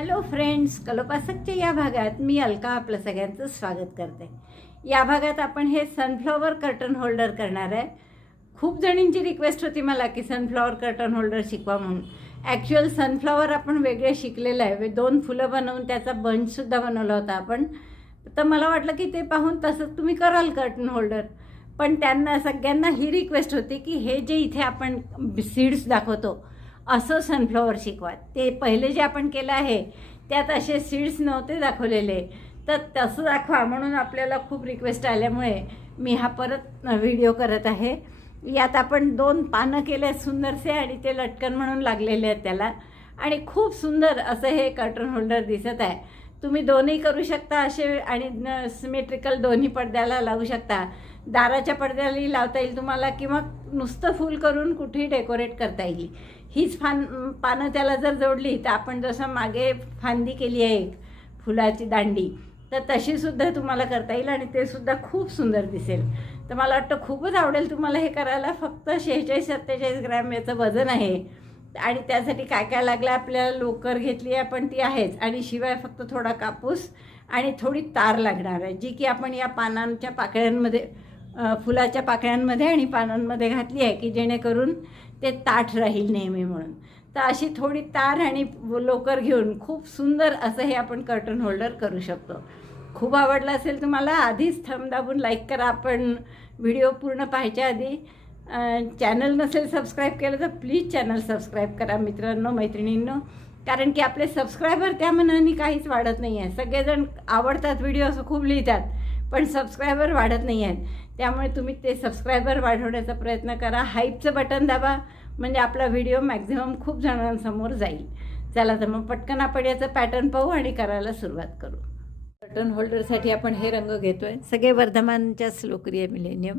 Hello friends, कलोपासकच्या या भागात मी अलका आपलं सगळ्यांचं स्वागत करते. या भागात आपण हे सनफ्लॉवर कर्टन होल्डर करणार आहे. खूप जणींची रिक्वेस्ट होती मला की सनफ्लॉवर कर्टन होल्डर शिकवा म्हणून. ॲक्च्युअल सनफ्लॉवर आपण वेगळे शिकलेलं आहे. 2 फुलं बनवून त्याचा बंचसुद्धा बनवला होता आपण. तर मला वाटलं की ते पाहून तसंच तुम्ही कराल कर्टन होल्डर. पण त्यांना सगळ्यांना ही रिक्वेस्ट होती की हे जे इथे आपण सीड्स दाखवतो असं सनफ्लॉवर शिकवा. ते पहिले जे आपण केलं आहे त्यात असे सीड्स नव्हते दाखवलेले, तर तसं दाखवा म्हणून आपल्याला खूप रिक्वेस्ट आल्यामुळे मी हा परत व्हिडिओ करत आहे. यात आपण 2 पानं केले सुंदरसे आणि ते लटकन म्हणून लागलेले आहेत त्याला. आणि खूप सुंदर असं हे कर्टन होल्डर दिसत आहे. तुम्ही दोन्ही करू शकता असे आणि सिमेट्रिकल दोन्ही पडद्याला लावू शकता. दाराच्या पडद्यालाही लावता येईल तुम्हाला, किंवा नुसतं फुल करून कुठेही डेकोरेट करता येईल. हीच पानं त्याला जर जोडली तर आपण जसं मागे फांदी केली आहे एक फुलाची दांडी, तर तशीसुद्धा तुम्हाला करता येईल आणि ते सुद्धा खूप सुंदर दिसेल. तर मला वाटतं खूपच आवडेल तुम्हाला हे करायला. फक्त 46-47 ग्रॅम याचं वजन आहे आणि त्यासाठी काय काय लागलं आपल्याला. लोकर घेतली आपण, ती आहेच, आणि शिवाय फक्त थोडा कापूस आणि थोडी तार लागणार आहे, जी की आपण या पानांच्या पाकळ्यांमध्ये फुलाच्या पाकळ्यांमध्ये आणि पानांमध्ये घातली आहे की जेणेकरून ते ताठ राहील नेहमी म्हणून. तर अशी थोडी तार आणि लोकर घेऊन खूप सुंदर असं हे आपण कर्टन होल्डर करू शकतो. खूप आवडलं असेल तुम्हाला. आधीच थंब दाबून लाईक करा. आपण व्हिडिओ पूर्ण पाहायच्या आधी चॅनल नसेल सबस्क्राईब केलं तर प्लीज चॅनल सबस्क्राईब करा मित्रांनो, मैत्रिणींनो. कारण की आपले सबस्क्रायबर त्या मनाने काहीच वाढत नाही आहे. सगळेजण आवडतात व्हिडिओ असं खूप लिहितात, पण सबस्क्रायबर वाढत नाही आहेत. त्यामुळे तुम्ही ते सबस्क्रायबर वाढवण्याचा प्रयत्न करा. हाईपचं बटन दाबा, म्हणजे आपला व्हिडिओ मॅक्झिमम खूप जणांसमोर जाईल. चला तर मग पटकन आपण याचं पॅटर्न पाहू आणि करायला सुरुवात करू. कर्टन होल्डरसाठी आपण हे रंग घेतो आहे, सगळे वर्धमानच्याच लोकरी आहे मिलेनियम.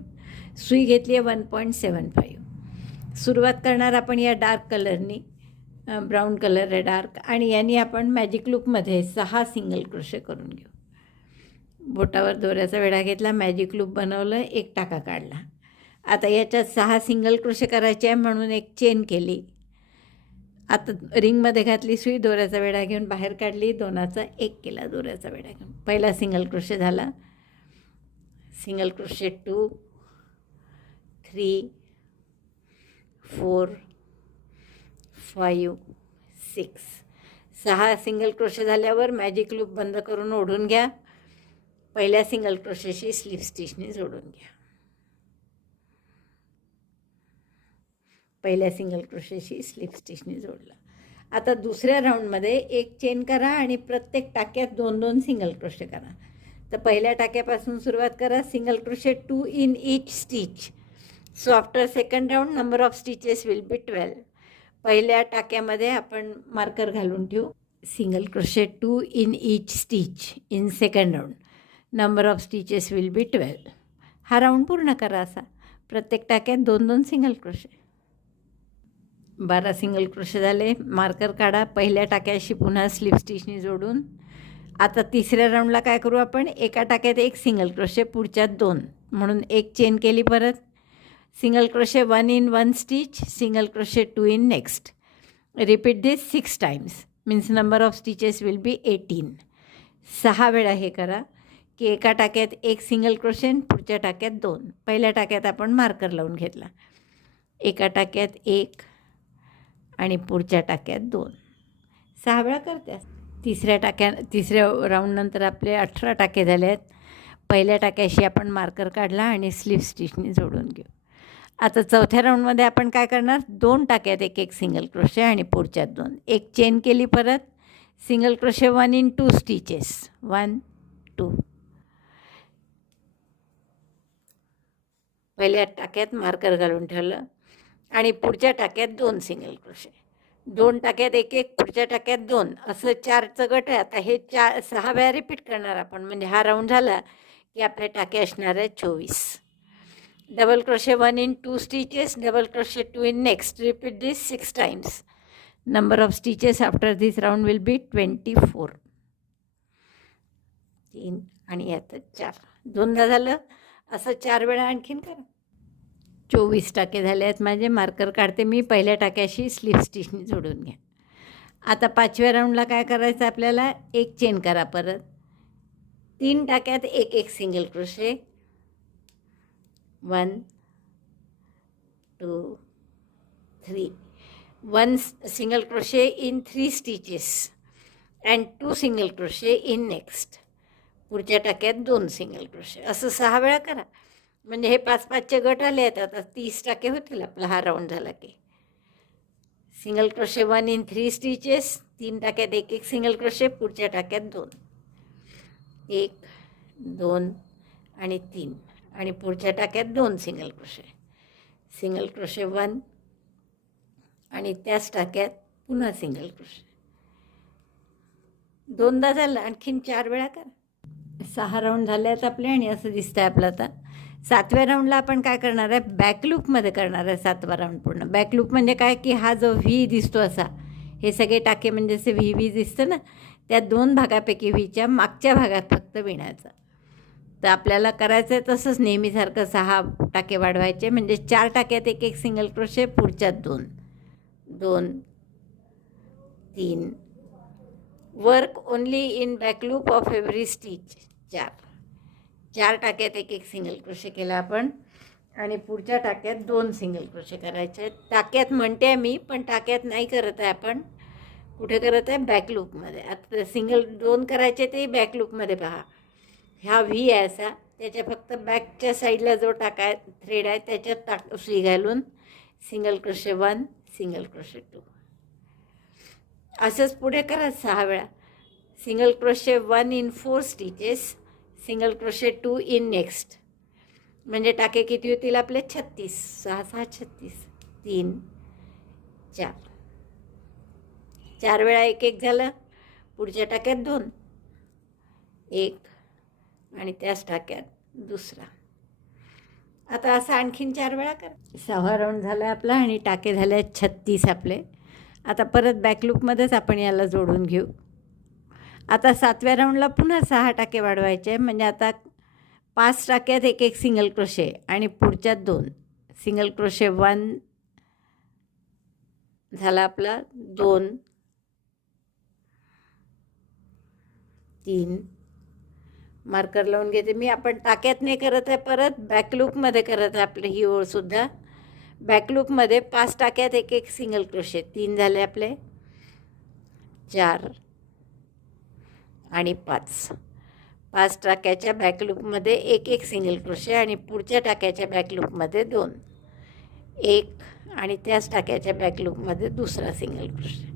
सुई घेतली आहे 1.75. सुरुवात करणार आपण या डार्क कलरनी. ब्राऊन कलर आहे डार्क, आणि यांनी आपण मॅजिक लूपमध्ये 6 सिंगल क्रोशे करून घेऊ. बोटावर दोऱ्याचा वेढा घेतला, मॅजिक लूप बनवलं, एक टाका काढला. आता याच्यात 6 सिंगल क्रोशे करायचे आहे म्हणून एक चेन केली. आता रिंगमध्ये घातली सुई, दोऱ्याचा वेढा घेऊन बाहेर काढली, 2चा 1 केला दोऱ्याचा वेढा घेऊन. पहिला सिंगल क्रोशे झाला. Single crochet 2, 3, 4, 5, 6. 6 सिंगल क्रोशे झाल्यावर मॅजिक लूप बंद करून ओढून घ्या. पहिल्या सिंगल क्रोशेशी स्लिप स्टिचने जोडून घ्या. पहिल्या सिंगल क्रोशेशी स्लिप स्टिचने जोडला. आता दुसऱ्या राऊंडमध्ये एक चेन करा आणि प्रत्येक टाक्यात 2-2 सिंगल क्रोशे करा. तर पहिल्या टाक्यापासून सुरुवात करा. Single crochet 2 in each stitch. So after second round number of stitches will be 12. पहिल्या टाक्यामध्ये आपण मार्कर घालून ठेवू. Single crochet 2 in each stitch in second round. Number of stitches will be 12. हा राऊंड पूर्ण करा असा. प्रत्येक टाक्यात 2-2 सिंगल क्रोशे. 12 सिंगल क्रोशे झाले. मार्कर काढा. पहिल्या टाक्याशी पुन्हा स्लिप स्टिचने जोडून. आता तिसऱ्या राऊंडला काय करू आपण, एका टाक्यात 1 सिंगल क्रोशे, पुढच्यात 2, म्हणून एक चेन केली. परत single crochet 1 in 1 stitch, single crochet 2 in next. Repeat this 6 times. Means number of stitches will be 18. 6 वेळा हे करा की एका टाक्यात 1 सिंगल क्रोशे, पुढच्या टाक्यात 2. पहिल्या टाक्यात आपण मार्कर लावून घेतला. एका टाक्यात 1 आणि पुढच्या टाक्यात 2. 6 वेळा करते. तिसऱ्या राऊंडनंतर आपले 18 टाके झाले आहेत. पहिल्या टाक्याशी आपण मार्कर काढला आणि स्लिप स्टिचने जोडून घेऊ. आता चौथ्या राऊंडमध्ये आपण काय करणार, 2 टाक्यात 1-1 सिंगल क्रोशे आणि पुढच्यात 2. एक चेन केली. परत सिंगल क्रोशे 1 इन 2 स्टिचेस, 1, 2. पहिल्या टाक्यात मार्कर घालून ठेवलं आणि पुढच्या टाक्यात 2 सिंगल क्रोशे. 2 टाक्यात 1-1, पुढच्या टाक्यात 2, असं 4चं गट आहे. आता हे 6 वेळा रिपीट करणार आपण. म्हणजे हा राऊंड झाला की आपल्या टाक्या असणार आहेत 24. Double crochet 1 in 2 stitches, double crochet 2 in next. Repeat this 6 times. Number of stitches after this round will be 24. 3 आणि आता 4. 2दा झालं. असं 4 वेळा आणखीन करा. 24 टाके झाले आहेत माझे. मार्कर काढते मी. पहिल्या टाक्याशी स्लिप स्टिचने जोडून घ्या. आता 5व्या राऊंडला काय करायचं आपल्याला, एक चेन करा. परत 3 टाक्यात एक एक single crochet. 1 2 3. 1 single crochet in 3 stitches and 2 single crochet in next. पुढच्या टाक्यात 2 सिंगल क्रोशे. असं 6 वेळा करा. म्हणजे हे 5-5चे गट आले आहेत. आता 30 टाके होतील आपला हा राऊंड झाला की. Single crochet 1 in 3 stitches. 3 टाक्यात एक एक सिंगल क्रोशे. पुढच्या टाक्यात 2. 1 2 आणि 3. आणि पुढच्या टाक्यात 2 सिंगल क्रोशे. सिंगल क्रोशे 1 आणि त्याच टाक्यात पुन्हा सिंगल क्रोशे. 2दा झालं. आणखीन 4 वेळा करा. 6 राऊंड झाले आहेत आपले आणि असं दिसतं आहे आपलं. आता 7व्या राऊंडला आपण काय करणार आहे, बॅकलूपमध्ये करणार आहे 7वा राऊंड पूर्ण. बॅकलूप म्हणजे काय की हा जो व्ही दिसतो असा, हे सगळे टाके म्हणजे असे व्ही दिसतं ना, त्या 2 भागापैकी व्हीच्या मागच्या भागात फक्त विणायचं. तर आपल्याला करायचं आहे तसंच नेहमीसारखं 6 टाके वाढवायचे. म्हणजे 4 टाक्यात एक एक सिंगल क्रोशे. पुढच्यात 2 2 3. Work only in back loop of every stitch. 4 टाक्यात एक एक सिंगल क्रोशे केला आपण. आणि पुढच्या टाक्यात 2 सिंगल क्रोशे करायचे. टाक्यात म्हणते आहे मी, पण टाक्यात नाही करत आहे आपण. कुठे करत आहे, बॅकलूपमध्ये. आता सिंगल 2 करायचे ते बॅकलूपमध्ये पहा. हा व्ही आहे असा, त्याच्या फक्त बॅकच्या साईडला जो टाका आहे, थ्रेड आहे, त्याच्यात सुई घालून सिंगल क्रोशे 1 सिंगल क्रोशे 2. असंच पुढे करा 6 वेळा. Single crochet 1 in 4 stitches. Single crochet 2 in next. म्हणजे टाके किती होतील आपले, 36. 6 6 36. 3 4. 4 वेळा एक एक झालं. पुढच्या टाक्यात 2 1 आणि त्याच टाक्यात दुसरा. आता असं आणखीन 4 वेळा करा. 6वा राऊंड झाला आहे आपला आणि टाके झाले आहेत 36 आपले. आता परत बॅकलूपमध्येच आपण याला जोडून घेऊ. आता 7व्या राऊंडला पुन्हा 6 टाके वाढवायचे. म्हणजे आता 5 टाक्यात एक एक सिंगल क्रोशे आणि पुढच्यात 2 सिंगल क्रोशे. 1 झाला आपला. 2 3. मार्कर लावून घेते मी. आपण टाक्यात नाही करत आहे, परत बॅकलूपमध्ये करत आहे आपली ही ओळसुद्धा. बॅकलूपमध्ये 5 टाक्यात एक एक सिंगल क्रोशे. 3 झाले आपले. 4 आणि 5. 5 टाक्याच्या बॅकलूपमध्ये एक एक सिंगल क्रोशे आणि पुढच्या टाक्याच्या बॅकलूपमध्ये 2 1 आणि त्याच टाक्याच्या बॅकलूपमध्ये दुसरा सिंगल क्रोशे.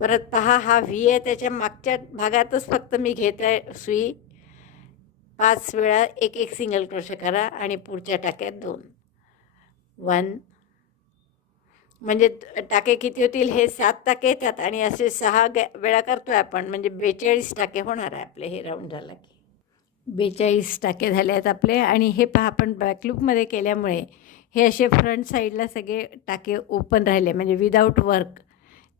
परत पहा हा व्ही आहे, त्याच्या मागच्या भागातच फक्त मी घेत आहे सुई. 5 वेळा एक एक सिंगल क्रोशे करा आणि पुढच्या टाक्यात 2 1. म्हणजे टाके किती होतील, हे 7 टाके येतात आणि असे 6 वेळा करतो आहे आपण. म्हणजे 42 टाके होणार आहे आपले हे राऊंड झाला की. 42 टाके झाले आहेत आपले. आणि हे पहा आपण बॅकलूपमध्ये केल्यामुळे हे असे फ्रंट साईडला सगळे टाके ओपन राहिले, म्हणजे विदाऊट वर्क.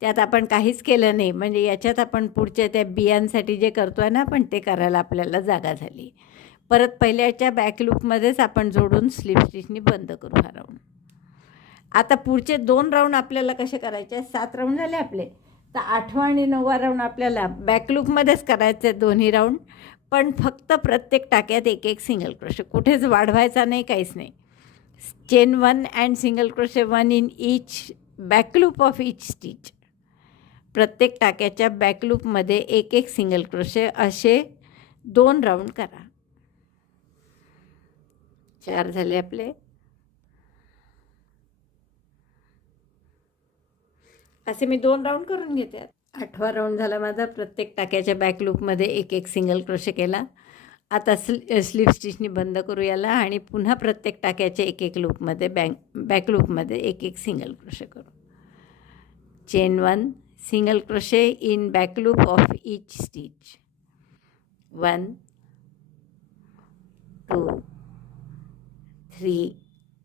त्यात आपण काहीच केलं नाही. म्हणजे याच्यात आपण पुढच्या त्या बियांसाठी जे करतो आहे ना आपण, ते करायला आपल्याला जागा झाली. परत पहिल्याच्या बॅकलूपमध्येच आपण जोडून स्लिप स्टिचनी बंद करू हा राऊंड. आता पुढचे 2 राऊंड आपल्याला कसे करायचे, 7 राऊंड झाले आपले. तर 8वा आणि 9वा राऊंड आपल्याला बॅकलूपमध्येच करायचे दोन्ही राऊंड. पण फक्त प्रत्येक टाक्यात एक एक सिंगल क्रोशे. कुठेच वाढवायचा नाही, काहीच नाही. Chain 1 and single crochet 1 in each back loop of each stitch. प्रत्येक टाक्याच्या बॅकलूपमध्ये एक एक सिंगल क्रोशे. असे 2 राऊंड करा. 4 झाले आपले. असे मी 2 राऊंड करून घेते. 8वा राऊंड झाला माझा. प्रत्येक टाक्याच्या बॅकलूपमध्ये एक एक सिंगल क्रोशे केला. आता स्लिप स्टिचनी बंद करू याला आणि पुन्हा प्रत्येक टाक्याच्या एक एक लूपमध्ये बॅकलूपमध्ये एक एक सिंगल क्रोशे करू. Chain 1 single crochet in back loop of each stitch. 1 2 3.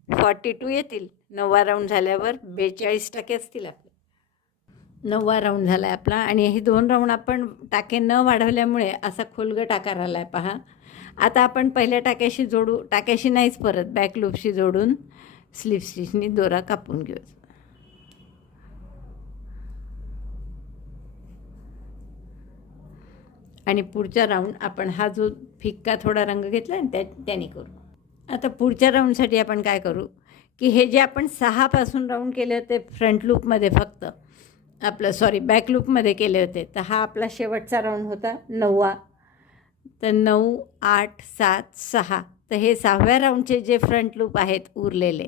42 येतील. 9वा राऊंड झाल्यावर 42 टाके असतील आपले. 9वा राऊंड झाला आहे आपला. आणि हे 2 राऊंड आपण टाके न वाढवल्यामुळे असा खोलगट आकार आला आहे पहा. आता आपण पहिल्या टाक्याशी जोडू, टाक्याशी नाहीच, परत बॅकलूपशी जोडून स्लिप स्टिचनी दोरा कापून घेऊ. आणि पुढचा राऊंड आपण हा जो फिक्का थोडा रंग घेतला आणि त्याने करू. आता पुढच्या राऊंडसाठी आपण काय करू की हे जे आपण 6पासून राऊंड केले होते फ्रंट लूपमध्ये, फक्त आपलं बॅक लूपमध्ये केले होते, तर हा आपला शेवटचा राऊंड होता 9वा. तर 9, 8, 7, 6, तर हे 6व्या राऊंडचे जे फ्रंट लूप आहेत उरलेले,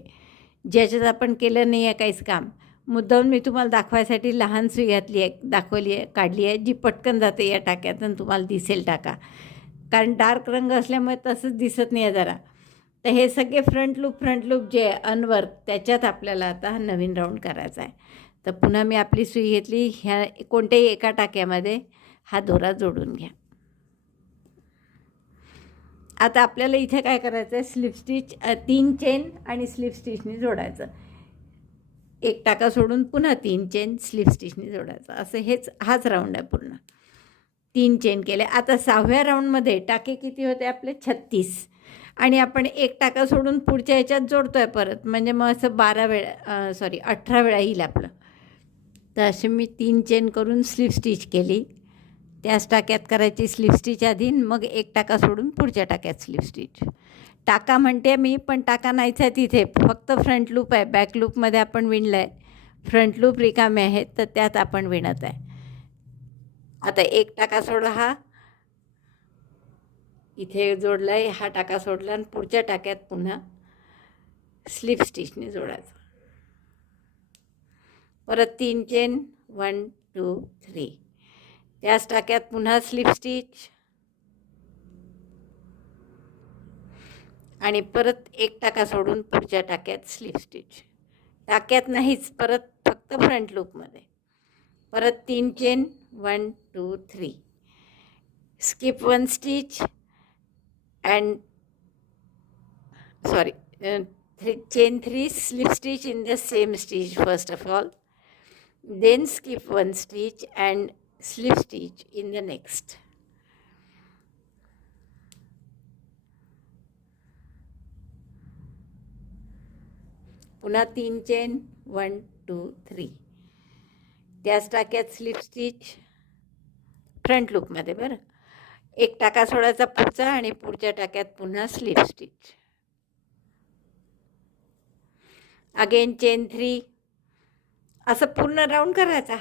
ज्याच्यात आपण केलं नाही आहे काहीच काम, मुद्दाम मी तुम्हाला दाखवायसाठी लहान सुई दाखवली आहे, काढली आहे, जी पटकन जाते या टाक्यातून, तुम्हाला दिसेल टाका, कारण डार्क रंग असल्यामुळे तसंच दिसत नाही आहे जरा. तर हे सगळे फ्रंट लूप जे अनवर्क, त्याच्यात आपल्याला आता हा नवीन राऊंड करायचा आहे. तर पुन्हा मी आपली सुई घेतली, ह्या कोणत्याही एका टाक्यामध्ये हा दोरा जोडून घ्या. आता आपल्याला इथे काय करायचं आहे, स्लिप स्टिच 3 चेन आणि स्लिप स्टिचनी जोडायचं. एक टाका सोडून पुन्हा 3 चेन स्लिप स्टिचनी जोडायचं. असं हाच राऊंड आहे पूर्ण. 3 चेन केले. आता 6व्या राऊंडमध्ये टाके किती होते आपले, 36, आणि आपण एक टाका सोडून पुढच्या ह्याच्यात जोडतो आहे परत, म्हणजे मग असं 18 वेळा येईल आपलं. तर असे मी 3 चेन करून स्लिप स्टिच केली. त्याच टाक्यात करायची स्लिप स्टिच आधी, मग एक टाका सोडून पुढच्या टाक्यात स्लिप स्टिच. टाका म्हणते मी, पण टाका नाहीच आहे तिथे, फक्त फ्रंट लूप आहे. बॅक लूपमध्ये आपण विणलं आहे, फ्रंट लूप रिकामे आहेत, तर त्यात आपण विणत आहे. आता एक टाका सोडा, हा इथे जोडला आहे, हा टाका सोडला आणि पुढच्या टाक्यात पुन्हा स्लिप स्टिचने जोडायचं. परत 3 चेन, 1, 2, 3, त्याच टाक्यात पुन्हा स्लिप स्टिच, आणि परत एक टाका सोडून पुढच्या टाक्यात स्लिप स्टिच. टाक्यात नाहीच, परत फक्त फ्रंट लूपमध्ये. परत 3 chain, 1, 2, 3, skip 1 stitch and chain 3 slip stitch in the same stitch first of all, then skip 1 stitch and slip stitch in the next. पुन्हा 3 चेन, 1, 2, 3, त्याच टाक्यात स्लिप स्टिच फ्रंट लूपमध्ये. बरं, एक टाका सोडायचा पुढचा आणि पुढच्या टाक्यात पुन्हा स्लिप स्टिच. अगेन चेन 3, असं पूर्ण राऊंड करायचा.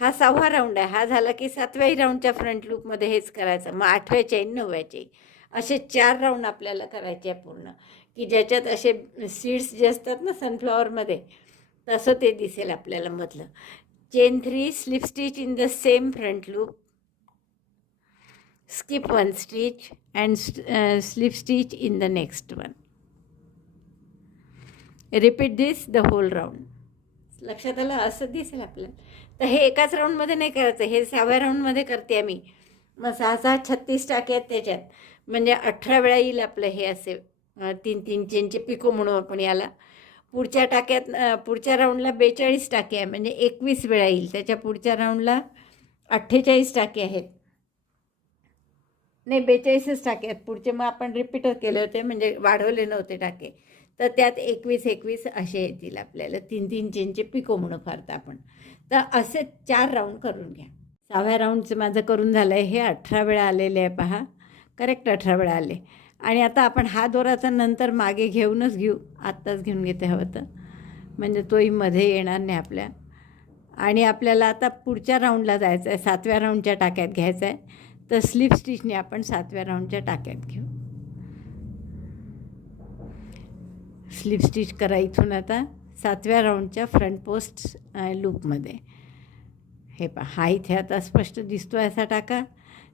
हा 6वा राऊंड आहे. हा झाला की 7व्याही राऊंडच्या फ्रंट लूपमध्ये हेच करायचं. मग 8व्या चेन, 9व्या चेन, असे 4 राऊंड आपल्याला करायचे आहे पूर्ण, की ज्याच्यात असे सीड्स जे असतात ना सनफ्लॉवरमध्ये, तसं ते दिसेल आपल्याला मधलं. Chain 3, slip stitch in the same front loop, skip 1 stitch and slip stitch in the next one. Repeat this the whole round. लक्षात आलं, असं दिसेल आपल्याला. तर हे एकाच राऊंडमध्ये नाही करायचं, हे 6व्या राऊंडमध्ये करते आम्ही. मग 6 36 टाके आहेत त्याच्यात, म्हणजे 18 वेळा येईल आपलं हे असे 3 चेनचे पिको म्हणू आपण याला. पुढच्या टाक्यात पुढच्या राऊंडला 42 टाके आहे, म्हणजे 21 वेळा येईल. त्याच्या पुढच्या राऊंडला 48 टाके आहेत, नाही 42च टाके आहेत पुढचे. मग आपण रिपीटर केले होते, म्हणजे वाढवले नव्हते टाके, तर त्यात 21 असे येतील आपल्याला. 3 चेनचे पिको म्हणून फारता आपण. तर असे 4 राऊंड करून घ्या. 6व्या राऊंडचं माझं करून झालं आहे. हे 18 वेळा आलेले आहे पहा, करेक्ट 18 वेळा आले. आणि आता आपण हा दोराचा नंतर मागे घेऊनच घेऊ, आत्ताच घेऊन घेते हवं तर, म्हणजे तोही मध्ये येणार नाही आपल्या. आणि आपल्याला आता पुढच्या राऊंडला जायचं आहे, 7व्या राऊंडच्या टाक्यात घ्यायचं आहे. तर स्लिप स्टिचने आपण 7व्या राऊंडच्या टाक्यात घेऊ. स्लिप स्टिच करा इथून आता 7व्या राऊंडच्या फ्रंट पोस्ट लूपमध्ये. हे पहा, हा इथे आता स्पष्ट दिसतो असा टाका,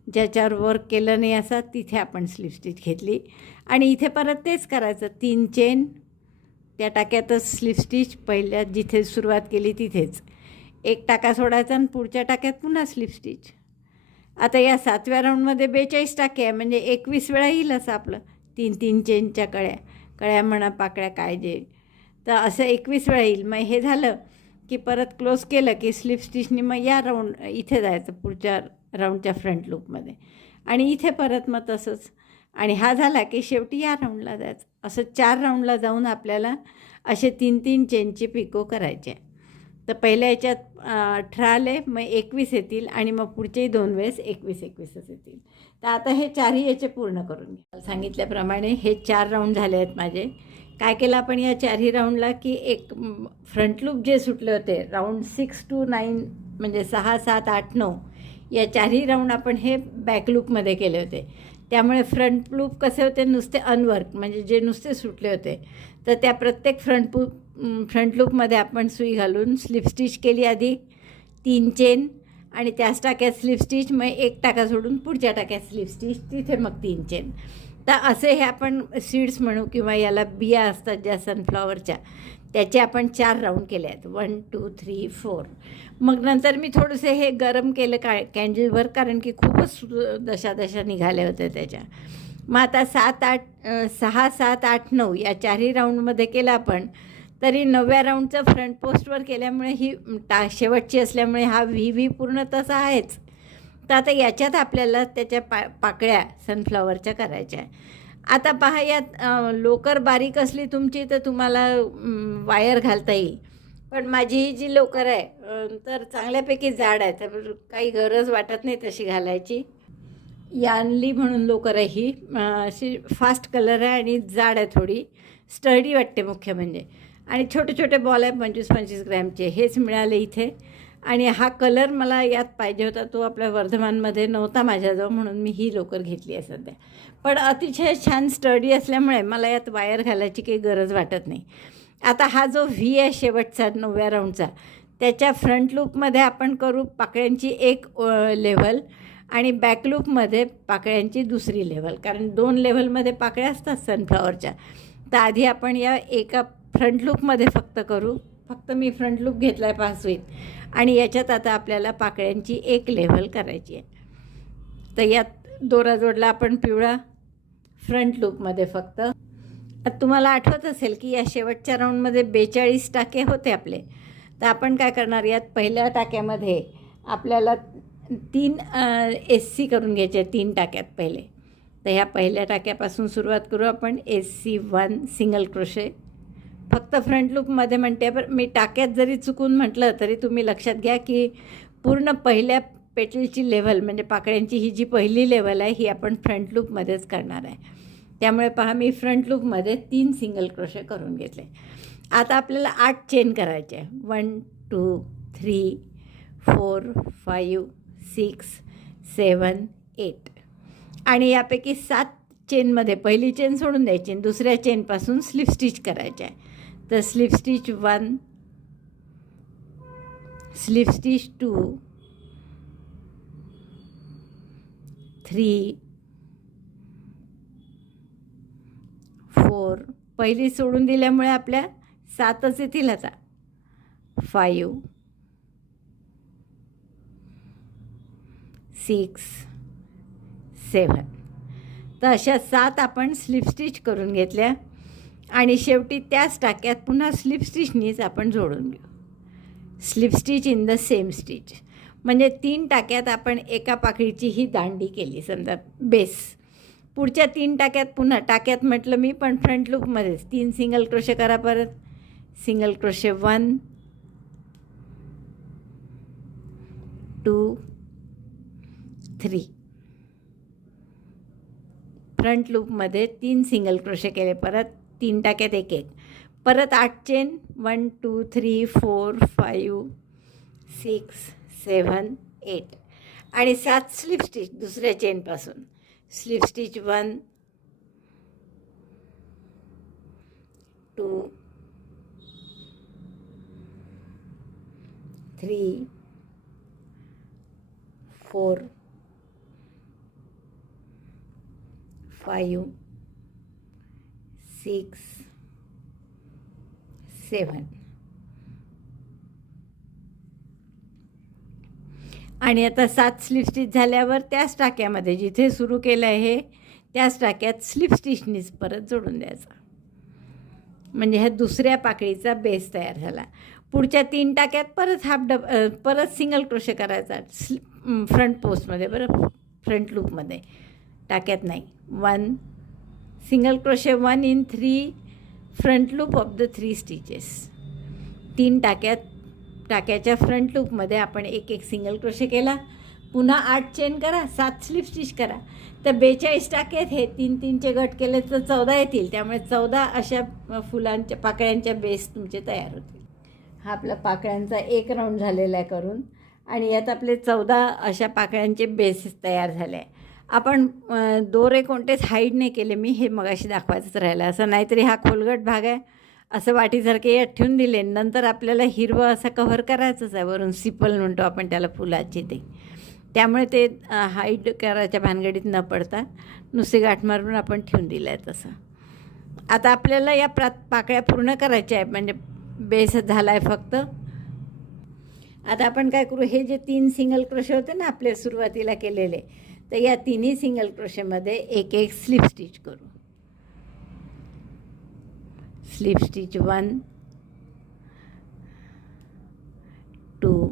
ज्याच्यावर वर्क केलं नाही असा, तिथे आपण स्लिप स्टिच घेतली. आणि इथे परत तेच करायचं, 3 चेन, त्या टाक्यातच स्लिप स्टिच, पहिल्या जिथे सुरुवात केली तिथेच. एक टाका सोडायचा आणि पुढच्या टाक्यात पुन्हा स्लिप स्टिच. आता या 7व्या राऊंडमध्ये 42 टाके आहे, म्हणजे 21 वेळा येईल असं आपलं. 3 चेनच्या कळ्या म्हणा, पाकळ्या, काय जे, तर असं 21 वेळा येईल. मग हे झालं की परत क्लोज केलं की स्लिप स्टिचनी मग या राऊंड इथे जायचं पुढच्या राऊंडच्या फ्रंट लूपमध्ये, आणि इथे परत मग तसंच. आणि हा झाला की शेवटी या राऊंडला जायचं. असं 4 राऊंडला जाऊन आपल्याला असे 3 चेनचे पिको करायचे. तर पहिल्या याच्यात 18 आले, मग 21 येतील आणि मग पुढचेही 2 वेळेस 21-21च येतील. तर आता हे चारही याचे पूर्ण करून घ्या. सांगितल्याप्रमाणे हे 4 राऊंड झाले आहेत माझे. काय केलं आपण या चारही राऊंडला की एक फ्रंट लूप जे सुटले होते राऊंड 6 to 9 म्हणजे 6, 7, 8, 9 या चारही राऊंड आपण हे बॅक लूपमध्ये केले होते. त्यामुळे फ्रंट लूप कसे होते नुसते अनवर्क म्हणजे जे नुसते सुटले होते. तर त्या प्रत्येक फ्रंट लूपमध्ये आपण सुई घालून स्लिप स्टिच केली आधी 3 चेन आणि त्याच टाक्यात स्लिप स्टिच, मग एक टाका सोडून पुढच्या टाक्यात स्लिप स्टिच, तिथे मग 3 चेन. तर असे हे आपण सीड्स म्हणू किंवा याला बिया असतात ज्या सनफ्लॉवरच्या, त्याचे आपण 4 राऊंड केले आहेत. 1, 2, 3, 4. मग नंतर मी थोडेसे हे गरम केलं कॅन्डलवर, कारण की खूपच दशा निघाले होते त्याच्या. मग आता 6, 7, 8, 9 या चारही राऊंडमध्ये केलं आपण. तरी 9व्या राऊंडचं फ्रंट पोस्टवर केल्यामुळे ही शेवटची असल्यामुळे हा व्ही पूर्ण तसा आहेच. तर आता याच्यात आपल्याला त्याच्या पाकळ्या सनफ्लॉवरच्या करायच्या आहे. आता पहा, यात लोकर बारीक असली तुमची तर तुम्हाला वायर घालता येईल, पण माझी ही जी लोकर आहे तर चांगल्यापैकी जाड आहे, तर काही गरज वाटत नाही तशी घालायची. यानली म्हणून लोकर आहे ही, अशी फास्ट कलर आहे आणि जाड आहे, थोडी स्टर्डी वाटते मुख्य म्हणजे. आणि छोटे छोटे बॉल आहे 25-25 ग्रॅमचे, हेच मिळाले इथे. आणि हा कलर मला यात पाहिजे होता, तो आपल्या वर्धमानमध्ये नव्हता माझ्याजवळ, म्हणून मी ही लोकर घेतली आहे सध्या. पण अतिशय छान स्टर्डी असल्यामुळे मला यात वायर घालायची काही गरज वाटत नाही. आता हा जो व्ही आहे शेवटचा 9व्या राऊंडचा, त्याच्या फ्रंट लूपमध्ये आपण करू पाकळ्यांची एक लेव्हल आणि बॅक लूपमध्ये पाकळ्यांची दुसरी लेव्हल, कारण 2 लेव्हलमध्ये पाकळ्या असतात सनफ्लॉवरच्या. तर आधी आपण या एका फ्रंट लूपमध्ये फक्त मी फ्रंट लूप घेतला आहे 5 सुईत, आणि याच्यात आता आपल्याला पाकळ्यांची एक लेव्हल करायची आहे. तर यात दोरा जोडला आपण पिवळा फ्रंट लूपमध्ये फक्त. आता तुम्हाला आठवत असेल की या शेवटच्या राऊंडमध्ये 42 टाके होते आपले. तर आपण काय करणार, यात पहिल्या टाक्यामध्ये आपल्याला 3 SC करून घ्यायचे 3 टाक्यात पहिले. तर ह्या पहिल्या टाक्यापासून सुरुवात करू आपण. SC1 सिंगल क्रोशे फक्त फ्रंट लूपमध्ये म्हणते, पण मी टाक्यात जरी चुकून म्हटलं तरी तुम्ही लक्षात घ्या की पूर्ण पहिल्या पेटलची लेव्हल म्हणजे पाकळ्यांची ही जी पहिली लेव्हल आहे ही आपण फ्रंट लूपमध्येच करणार आहे. त्यामुळे पहा, मी फ्रंट लूपमध्ये 3 सिंगल क्रोशे करून घेतले. आता आपल्याला 8 चेन करायचे आहे. 1, 2, 3, 4, 5, 6, 7, 8. आणि यापैकी 7 चेनमध्ये पहिली चेन सोडून द्यायची आणि दुसऱ्या चेनपासून स्लिप स्टिच करायचे आहे. तर स्लिप स्टिच 1, स्लिप स्टिच 2, 3, 4. पहिली सोडून दिल्यामुळे आपल्या 7च येतील आता. 5, 6, 7. तर अशा 7 आपण स्लिप स्टिच करून घेतल्या आणि शेवटी त्याच टाक्यात पुन्हा स्लिप स्टिचनीच आपण जोडून घेऊ. Slip stitch in the same stitch म्हणजे 3 टाक्यात आपण एका पाकळीची ही दांडी केली समजा बेस. पुढच्या 3 टाक्यात पुन्हा टाक्यात म्हटलं मी, पण फ्रंट लूपमध्येच 3 सिंगल क्रोशे करा. परत सिंगल क्रोशे 1, 2, 3. फ्रंट लूपमध्ये 3 सिंगल क्रोशे केले. परत 3 टाक्यात एक एक. परत 8 चेन. 1, 2, 3, 4, 5, 6, 7, 8. आणि 7 स्लिप स्टिच दुसऱ्या चेनपासून. Slip stitch 1, 2, 3, 4, 5, 6, 7. आणि आता 7 स्लिप स्टिच झाल्यावर त्याच टाक्यामध्ये जिथे सुरू केलं आहे त्याच टाक्यात स्लिप स्टिचनीच परत जोडून द्यायचा. म्हणजे ह्या दुसऱ्या पाकळीचा बेस तयार झाला. पुढच्या 3 टाक्यात परत सिंगल क्रोशे करायचा फ्रंट पोस्टमध्ये, बरं फ्रंट लूपमध्ये, टाक्यात नाही. 1 single crochet 1 in 3 front loop of the 3 stitches. 3 टाक्यात टाक्याच्या फ्रंट लूपमध्ये आपण एक सिंगल क्रोशे केला, पुन्हा 8 चेन करा, 7 स्लिप स्टिच करा. तर 42 टाके आहेत. हे 3-3चे गट केले तर 14 येतील. त्यामुळे 14 अशा फुलांच्या पाकळ्यांच्या बेस तुमचे तयार होतील. हा आपला पाकळ्यांचा एक राऊंड झालेला आहे करून, आणि यात आपले 14 अशा पाकळ्यांचे बेस तयार झाले आहे. आपण दोरे कोणतेच हाईड नाही केले मी, हे मगाशी दाखवायचंच राहिलं असं, नाहीतरी हा खोलगट भाग आहे असं वाटीसारखे यात ठेवून दिले. नंतर आपल्याला हिरवं असं कव्हर करायचंच आहे, वरून सिपल म्हणतो आपण त्याला फुलाची ते. त्यामुळे ते हाईड करायच्या भानगडीत न पडता नुसते गाठ मारून आपण ठेवून दिलं आहे तसं. आता आपल्याला या पाकळ्या पूर्ण करायच्या आहे, म्हणजे बेस झाला आहे फक्त. आता आपण काय करू, हे जे 3 सिंगल क्रोशे होते ना आपले सुरुवातीला केलेले, तर या तिन्ही सिंगल क्रोशेमध्ये एक स्लिप स्टिच करू. Slip stitch 1, 2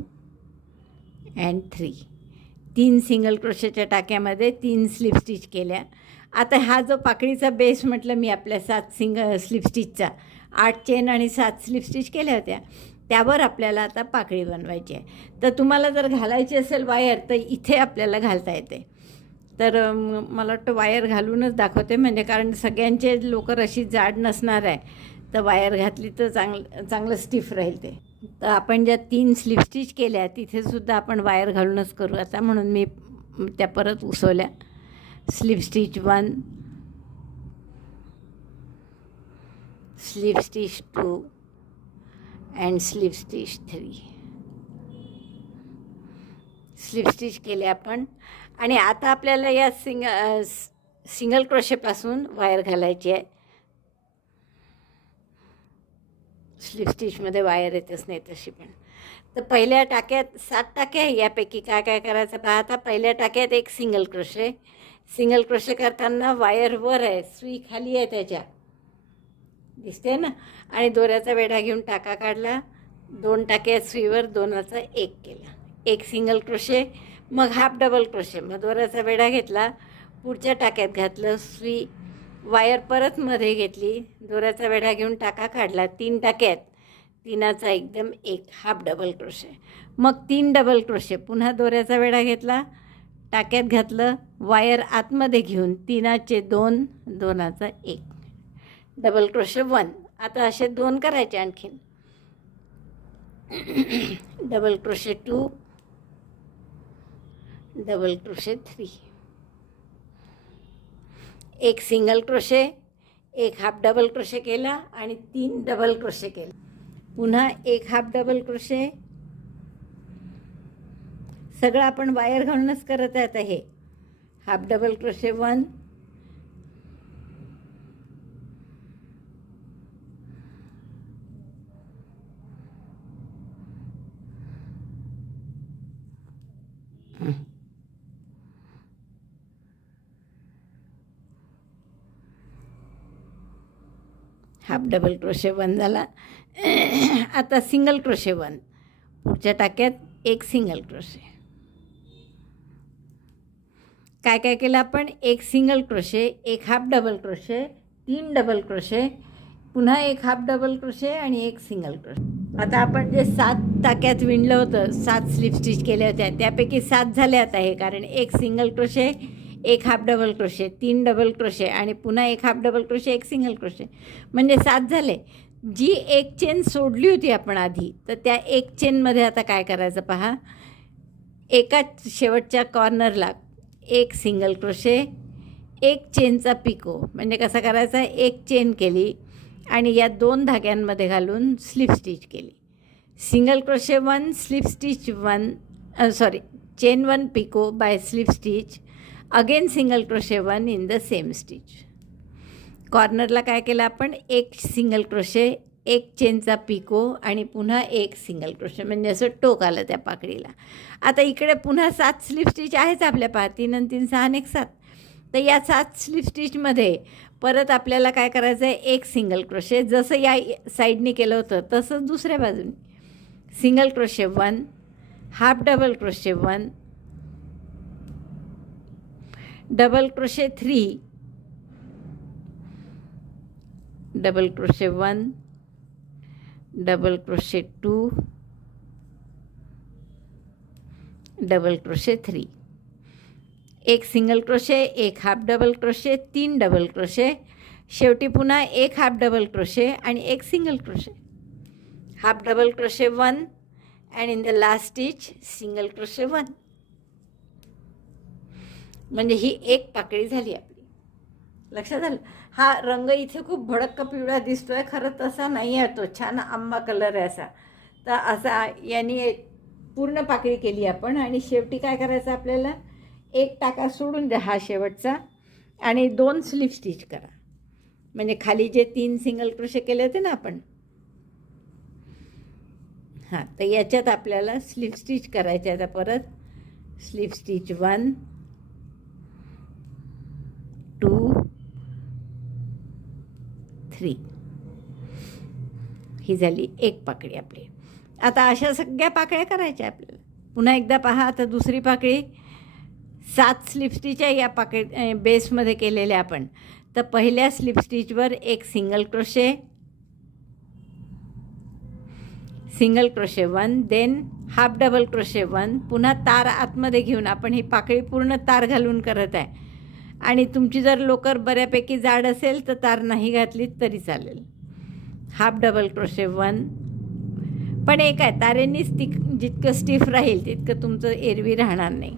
and 3. 3 सिंगल क्रोशेच्या टाक्यामध्ये 3 स्लिप स्टिच केल्या. आता हा जो पाकळीचा बेस म्हटलं मी आपल्या 7 स्लिप स्टिचचा, 8 चेन आणि 7 स्लिप स्टिच केल्या होत्या, त्यावर आपल्याला आता पाकळी बनवायची आहे. तर तुम्हाला जर घालायची असेल वायर तर इथे आपल्याला घालता येते. तर मला वाटतं वायर घालूनच दाखवते, म्हणजे कारण सगळ्यांचे लोकर अशी जाड नसणार आहे, तर वायर घातली तर चांगलं स्टिफ राहील ते. तर आपण ज्या 3 स्लिप स्टिच केल्या तिथेसुद्धा आपण वायर घालूनच करू आता, म्हणून मी त्या परत उसवल्या. Slip stitch 1, slip stitch 2 and slip stitch 3. Slip stitch केले आपण. आणि आता आपल्याला या सिंगल क्रोशेपासून वायर घालायची आहे. स्लिप स्टिचमध्ये वायर येतच नाही तशी पण. तर पहिल्या टाक्यात 7 टाके आहे. यापैकी काय काय करायचं पाहता. पहिल्या टाक्यात एक सिंगल क्रोशे. सिंगल क्रोशे करताना वायर वर आहे, सुई खाली आहे त्याच्या, दिसते ना. आणि दोऱ्याचा वेढा घेऊन टाका काढला, 2 टाके सुईवर, 2चा 1 केला, एक सिंगल क्रोशे. मग हाफ डबल क्रोशे, मग दोऱ्याचा वेढा घेतला, पुढच्या टाक्यात घातलं, सुई वायर परत मध्ये घेतली, दोऱ्याचा वेढा घेऊन टाका काढला, 3 टाक्यात, 3चा एकदम 1 हाफ डबल क्रोशे. मग 3 डबल क्रोशे, पुन्हा दोऱ्याचा वेढा घेतला, टाक्यात घातलं, वायर आतमध्ये घेऊन 3चे 2, 2चा 1 डबल क्रोशे 1. आता असे 2 करायचे आणखीन. डबल क्रोशे 2, डबल क्रोशे 3, एक सिंगल क्रोशे, एक हाफ डबल क्रोशे केला आणि 3 डबल क्रोशे केले. पुन्हा एक हाफ डबल क्रोशे. सगळं आपण वायर घालूनच करत आहे आता हे. Half double crochet 1, half double crochet 1 झाला. आता सिंगल क्रोशे 1, पुढच्या टाक्यात एक सिंगल क्रोशे. काय काय केलं आपण, एक सिंगल क्रोशे, एक half double crochet, 3 double crochet, पुन्हा एक हाफ डबल क्रोशे आणि एक सिंगल क्रोशे. आता आपण जे 7 टाक्यात विणलं होतं, 7 स्लिप स्टिच केल्या होत्या, त्यापैकी 7 झाले आता हे, कारण एक सिंगल क्रोशे, एक half double crochet, 3 double crochet आणि पुन्हा एक हाफ डबल क्रोशे, एक सिंगल क्रोशे, म्हणजे 7 झाले. जी एक चेन सोडली होती आपण आधी, तर त्या एक चेनमध्ये आता काय करायचं पहा. एका शेवटच्या कॉर्नरला एक सिंगल क्रोशे, एक चेनचा पिको, म्हणजे कसा करायचा, एक चेन केली आणि या 2 धाग्यांमध्ये घालून स्लिप स्टिच केली. Single crochet 1, slip stitch 1, chain 1 picot by slip stitch, again single crochet 1 in the same stitch. कॉर्नरला काय केलं आपण, एक सिंगल क्रोशे, एक चेनचा पिको आणि पुन्हा एक सिंगल क्रोशे, म्हणजे असं टोक आलं त्या पाकळीला. आता इकडे पुन्हा 7 स्लिप स्टिच आहेच आपल्या 3 आणि 3, 6 आणि 1, 7. तर या 7 स्लिप स्टिचमध्ये परत आपल्याला काय करायचं आहे, एक सिंगल क्रोशे, जसं या साईडने केलं होतं तसंच दुसऱ्या बाजूने. Single crochet 1, half double crochet 1, double crochet 3, double crochet 1, double crochet 2, double crochet 3, एक सिंगल क्रोशे, एक half double crochet, 3 double crochet, शेवटी पुन्हा एक हाफ डबल क्रोशे आणि एक single crochet, half double crochet 1 and in the last stitch single crochet 1. म्हणजे ही एक पाकळी झाली आपली. लक्षात आलं? हा रंग इथे खूप भडक पिवळा दिसतोय, खरं तसा नाही आहे, तो छान आंबा कलर आहे असा. तर असा याने पूर्ण पाकळी केली आपण. आणि शेवटी काय करायचं आपल्याला, एक टाका सोडून द्या हा शेवटचा आणि 2 स्लिप स्टिच करा. म्हणजे खाली जे 3 सिंगल क्रोशे केले होते ना आपण, हां, तर याच्यात आपल्याला स्लिप स्टिच करायचे. आता परत स्लिप स्टिच 1 2 3, ही झाली एक पाकळी आपली. आता अशा सगळ्या पाकळ्या करायच्या आपल्याला. पुन्हा एकदा पहा, आता दुसरी पाकळी 7 स्लिप स्टिच आहे या पाकळी बेसमध्ये केलेल्या आपण. तर पहिल्या स्लिप स्टिचवर एक single crochet, single crochet 1, than half double crochet 1, पुन्हा तार आतमध्ये घेऊन आपण ही पाकळी पूर्ण तार घालून करत आहे. आणि तुमची जर लोकर बऱ्यापैकी जाड असेल तर तार नाही घातली तरी चालेल. हाफ डबल क्रोशे 1, पण एक आहे, तारेंनीच जितकं स्टिफ राहील तितकं तुमचं एरवी राहणार नाही.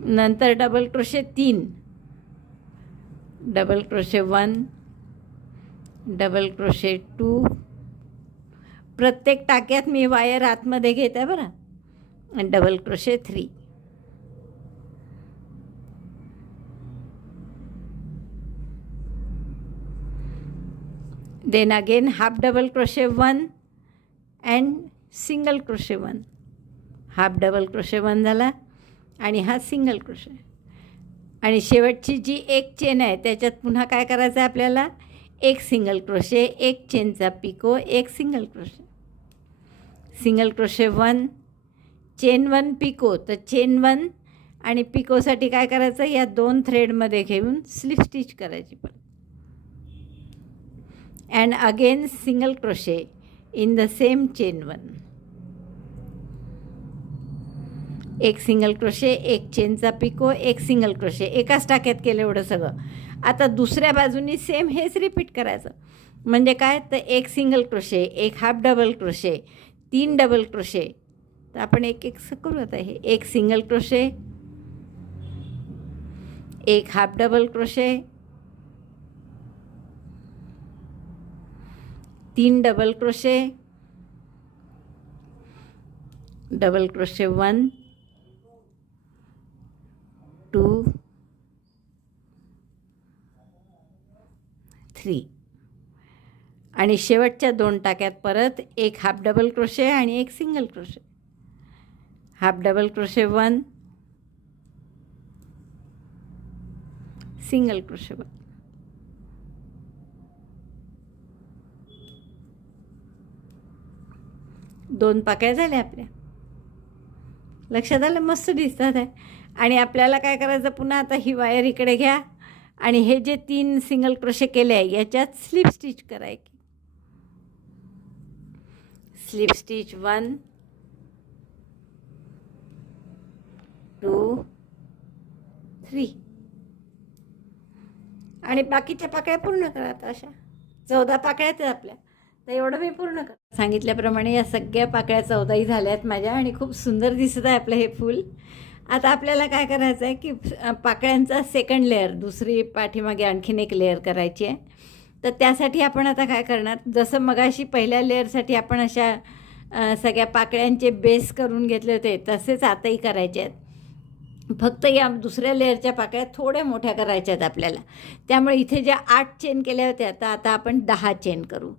नंतर double crochet 3, double crochet 1, double crochet 2, प्रत्येक टाक्यात मी वायर आतमध्ये घेत आहे बरं, आणि double crochet 3, then again half double crochet 1 and single crochet 1, half double crochet 1 झाला आणि हा सिंगल क्रोशे. आणि शेवटची जी एक चेन आहे त्याच्यात पुन्हा काय करायचं आहे आपल्याला, एक सिंगल क्रोशे, एक चेनचा पिको, एक single crochet, single crochet 1, chain 1 picot, तर चेन 1 आणि पिकोसाठी काय करायचं, या 2 थ्रेडमध्ये घेऊन स्लिप स्टिच करायची. पण and again single crochet in the same chain 1, एक सिंगल क्रोशे, एक चेनचा पिको, एक सिंगल क्रोशे. एकाच टाक्यात केलं एवढं सगळं. आता दुसऱ्या बाजूनी सेम हेच रिपीट करायचं. म्हणजे काय, तर एक सिंगल क्रोशे, एक half double crochet, 3 double crochet. तर आपण एक एक करू आता. हे एक सिंगल क्रोशे, एक half double crochet, 3 double crochet, double crochet 1 2 3, आणि शेवटच्या 2 टाक्यात परत एक हाफ डबल क्रोशे आणि एक single crochet, half double crochet 1, single crochet 1. दोन पाकळ्या झाल्या आपल्या. लक्षात आलं? मस्त दिसतात आहे. आणि आपल्याला काय करायचं, पुन्हा आता ही वायर इकडे घ्या आणि हे जे 3 सिंगल क्रोशे केले आहे याच्यात स्लिप स्टिच करायची. स्लिप स्टिच 1 2 3, आणि बाकीच्या पाकळ्या पूर्ण करा. आता अशा 14 पाकळ्या आहेत आपल्या. तर एवढं मी पूर्ण कर सांगितल्याप्रमाणे या सगळ्या पाकळ्या 14ही झाल्या आहेत माझ्या, आणि खूप सुंदर दिसत आहे आपलं हे फूल. आता आपल्याला काय करायचं आहे की पाकळ्यांचा सेकंड लेअर, दुसरी पाठीमागे आणखीन एक लेअर करायची आहे. तर त्यासाठी आपण आता काय करणार, जसं मगाशी पहिल्या लेअरसाठी आपण अशा सगळ्या पाकळ्यांचे बेस करून घेतले होते तसेच आताही करायचे आहेत. फक्त या दुसऱ्या लेअरच्या पाकळ्या थोड्या मोठ्या करायच्या आहेत आपल्याला. त्यामुळे इथे ज्या 8 चेन केल्या होत्या तर आता आपण 10 चेन करू.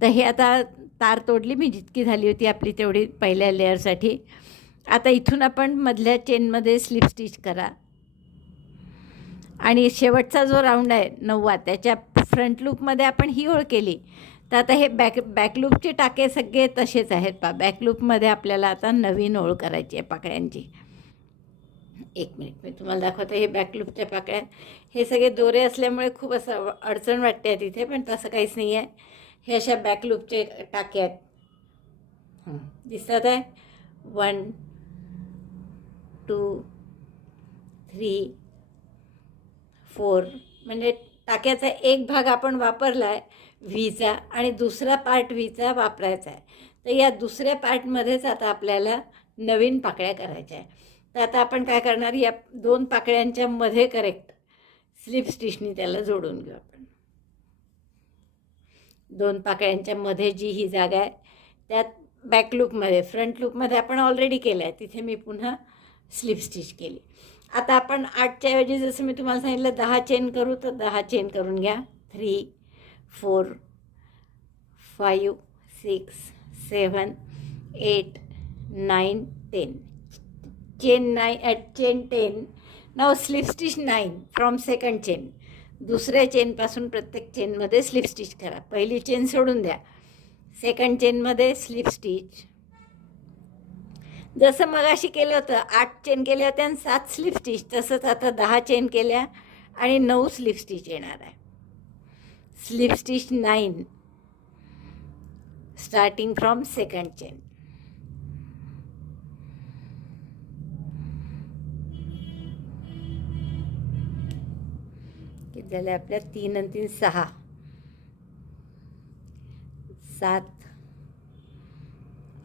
तर हे आता तार तोडली मी, जितकी झाली होती आपली तेवढी पहिल्या लेअरसाठी. आता इथून आपण मधल्या चेनमध्ये स्लिप स्टिच करा, आणि शेवटचा जो राऊंड आहे 9वा त्याच्या फ्रंट लूपमध्ये आपण ही ओळ केली. तर आता हे बॅक लूपचे टाके सगळे तसेच आहेत पा. बॅक लूपमध्ये आपल्याला आता नवीन ओळ करायची आहे पाकळ्यांची. एक मिनिट मी तुम्हाला दाखवते. हे बॅक लूपच्या पाकळ्या, हे सगळे दोरे असल्यामुळे खूप असं अडचण वाटते तिथे, पण तसं काहीच नाही आहे. हे अशा बॅक लूपचे टाके आहेत. दिसतात आहे 1 2 3 4 म्हणजे टाक्याचा एक भाग आपण वापरला आहे व्हीचा आणि दुसरा पार्ट व्हीचा वापरायचा आहे. तर या दुसऱ्या पार्टमध्येच आता आपल्याला नवीन पाकळ्या करायच्या आहे. तर आता आपण काय करणार, या 2 पाकळ्यांच्या मध्ये करेक्ट स्लिप स्टिचनी त्याला जोडून घेऊ आपण. 2 पाकळ्यांच्या मध्ये जी ही जागा आहे त्यात बॅक लूपमध्ये, फ्रंट लूपमध्ये आपण ऑलरेडी केलं आहे, तिथे मी पुन्हा स्लिप स्टिच केली. आता आपण 8च्या ऐवजी जसं मी तुम्हाला सांगितलं 10 चेन करू, तर 10 चेन करून घ्या. 3 4 5 6 7 8 9 10 chain 10. Now slip stitch 9 from second chain. दुसऱ्या चेनपासून प्रत्येक चेनमध्ये स्लिप स्टिच करा. पहिली चेन सोडून द्या, सेकंड चेनमध्ये स्लिप स्टिच. जसं मगाशी केलं होतं 8 चेन केल्या होत्या आणि 7 स्लिप स्टिच, तसंच आता 10 चेन केल्या आणि 9 स्लिप स्टिच येणार आहे. Slip stitch 9 starting from second chain. किती झाले आपल्या 3 आणि 3 6 7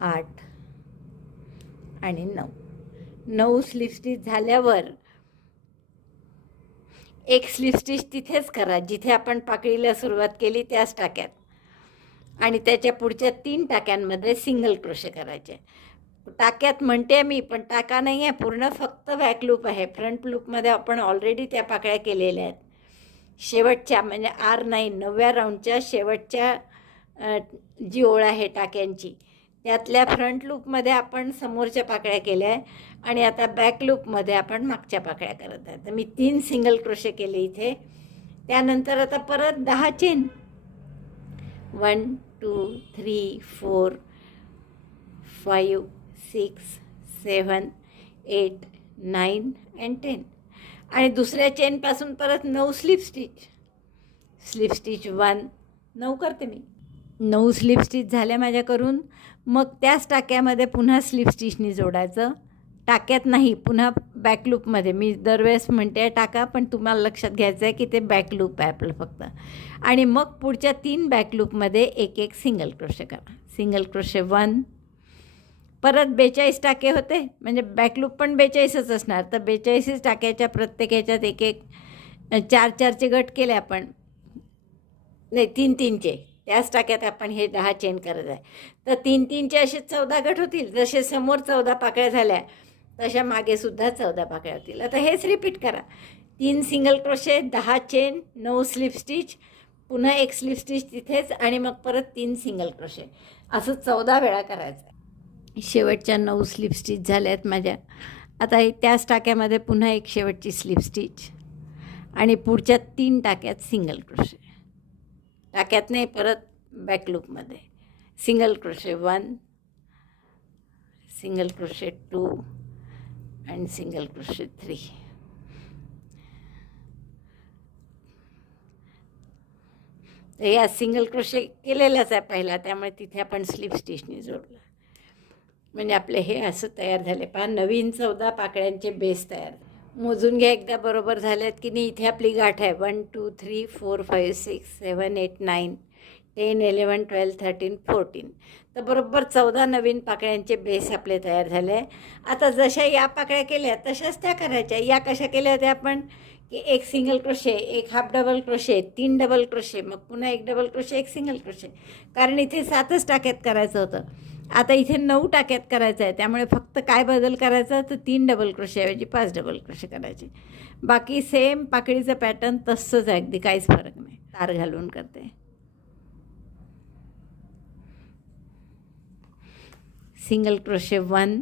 8 आणि 9 स्लिप स्टिच झाल्यावर एक स्लिप स्टिच तिथेच करा जिथे आपण पाकळीला सुरुवात केली त्याच टाक्यात, आणि त्याच्या पुढच्या 3 टाक्यांमध्ये सिंगल क्रोशे करायचे. टाक्यात म्हणते मी, पण टाका नाही आहे पूर्ण, फक्त बॅक लूप आहे. फ्रंट लूपमध्ये आपण ऑलरेडी त्या पाकळ्या केलेल्या आहेत. शेवटच्या म्हणजे R9 9व्या राऊंडच्या शेवटच्या जी ओळ आहे टाक्यांची, त्यातल्या फ्रंट लूपमध्ये आपण समोरच्या पाकळ्या केल्या आहे आणि आता बॅक लूपमध्ये आपण मागच्या पाकळ्या करत आहे. तर मी 3 सिंगल क्रोशे केले इथे. त्यानंतर आता परत 10 चेन. 1 2 3 4 5 6 7 8 9 and 10 आणि दुसऱ्या चेनपासून परत 9 स्लिप स्टिच. स्लिप स्टिच 1 9 करते मी. 9 स्लिप स्टिच झाल्या माझ्या करून. मग त्याच टाक्यामध्ये पुन्हा स्लिप स्टिचनी जोडायचं. टाक्यात नाही, पुन्हा बॅक लूपमध्ये. मी दरवेळेस म्हणते आहे टाका, पण तुम्हाला लक्षात घ्यायचं आहे की ते बॅक लूप आहे आपलं फक्त. आणि मग पुढच्या 3 बॅक लूपमध्ये एक एक सिंगल क्रोशे करा. Single crochet 1. परत 42 टाके होते, म्हणजे बॅक लूप पण 42च असणार. तर 42 टाक्याच्या प्रत्येक ह्याच्यात एक एक 4-4चे गट केले आपण, नाही 3-3चे. त्याच टाक्यात आपण हे 10 चेन करत आहे. तर 3-3चे असे 14 गट होतील. जसे समोर 14 पाकळ्या झाल्या तशा मागे सुद्धा 14 पाकळ्या होतील. आता हेच रिपीट करा. 3 single crochet, 10 chain, 9 slip stitch, पुन्हा एक स्लिप स्टिच तिथेच आणि मग परत 3 सिंगल क्रोशे, असं 14 वेळा करायचं. शेवटच्या 9 स्लिप स्टिच झाल्या आहेत माझ्या. आता त्याच टाक्यामध्ये पुन्हा एक शेवटची स्लिप स्टिच आणि पुढच्या 3 टाक्यात सिंगल क्रोशे. टाक्यात नाही, परत बॅक लूपमध्ये सिंगल क्रोशे 1, सिंगल क्रोशे 2 आणि सिंगल क्रोशे 3. तर या सिंगल क्रोशे केलेलाच आहे पहिला, त्यामुळे तिथे आपण स्लिप स्टिचनी जोडलं. म्हणजे आपले हे असं तयार झाले. पहा, नवीन 14 पाकळ्यांचे बेस तयार. मोजून घ्या एकदा बरोबर झाल्यात की नाही. इथे आपली गाठ आहे 1 2 3 4 5 6 7 8 9 10 11 12 13 14. तर बरोबर 14 नवीन पाकळ्यांचे बेस आपले तयार झाले आहे. आता जशा या पाकळ्या केल्या तशाच त्या करायच्या. या कशा केल्या होत्या आपण, की एक सिंगल क्रोशे, एक half double crochet, 3 double crochet, मग पुन्हा एक डबल क्रोशे, एक सिंगल क्रोशे. कारण इथे 7च टाक्यात करायचं होतं. आता इथे 9 टाक्यात करायचं आहे, त्यामुळे फक्त काय बदल करायचा, तर 3 डबल क्रोशेऐवजी 5 डबल क्रोशे करायचे. बाकी सेम पाकळीचं पॅटर्न तसंच आहे, अगदी काहीच फरक नाही. तार घालून करते. सिंगल क्रोशे 1,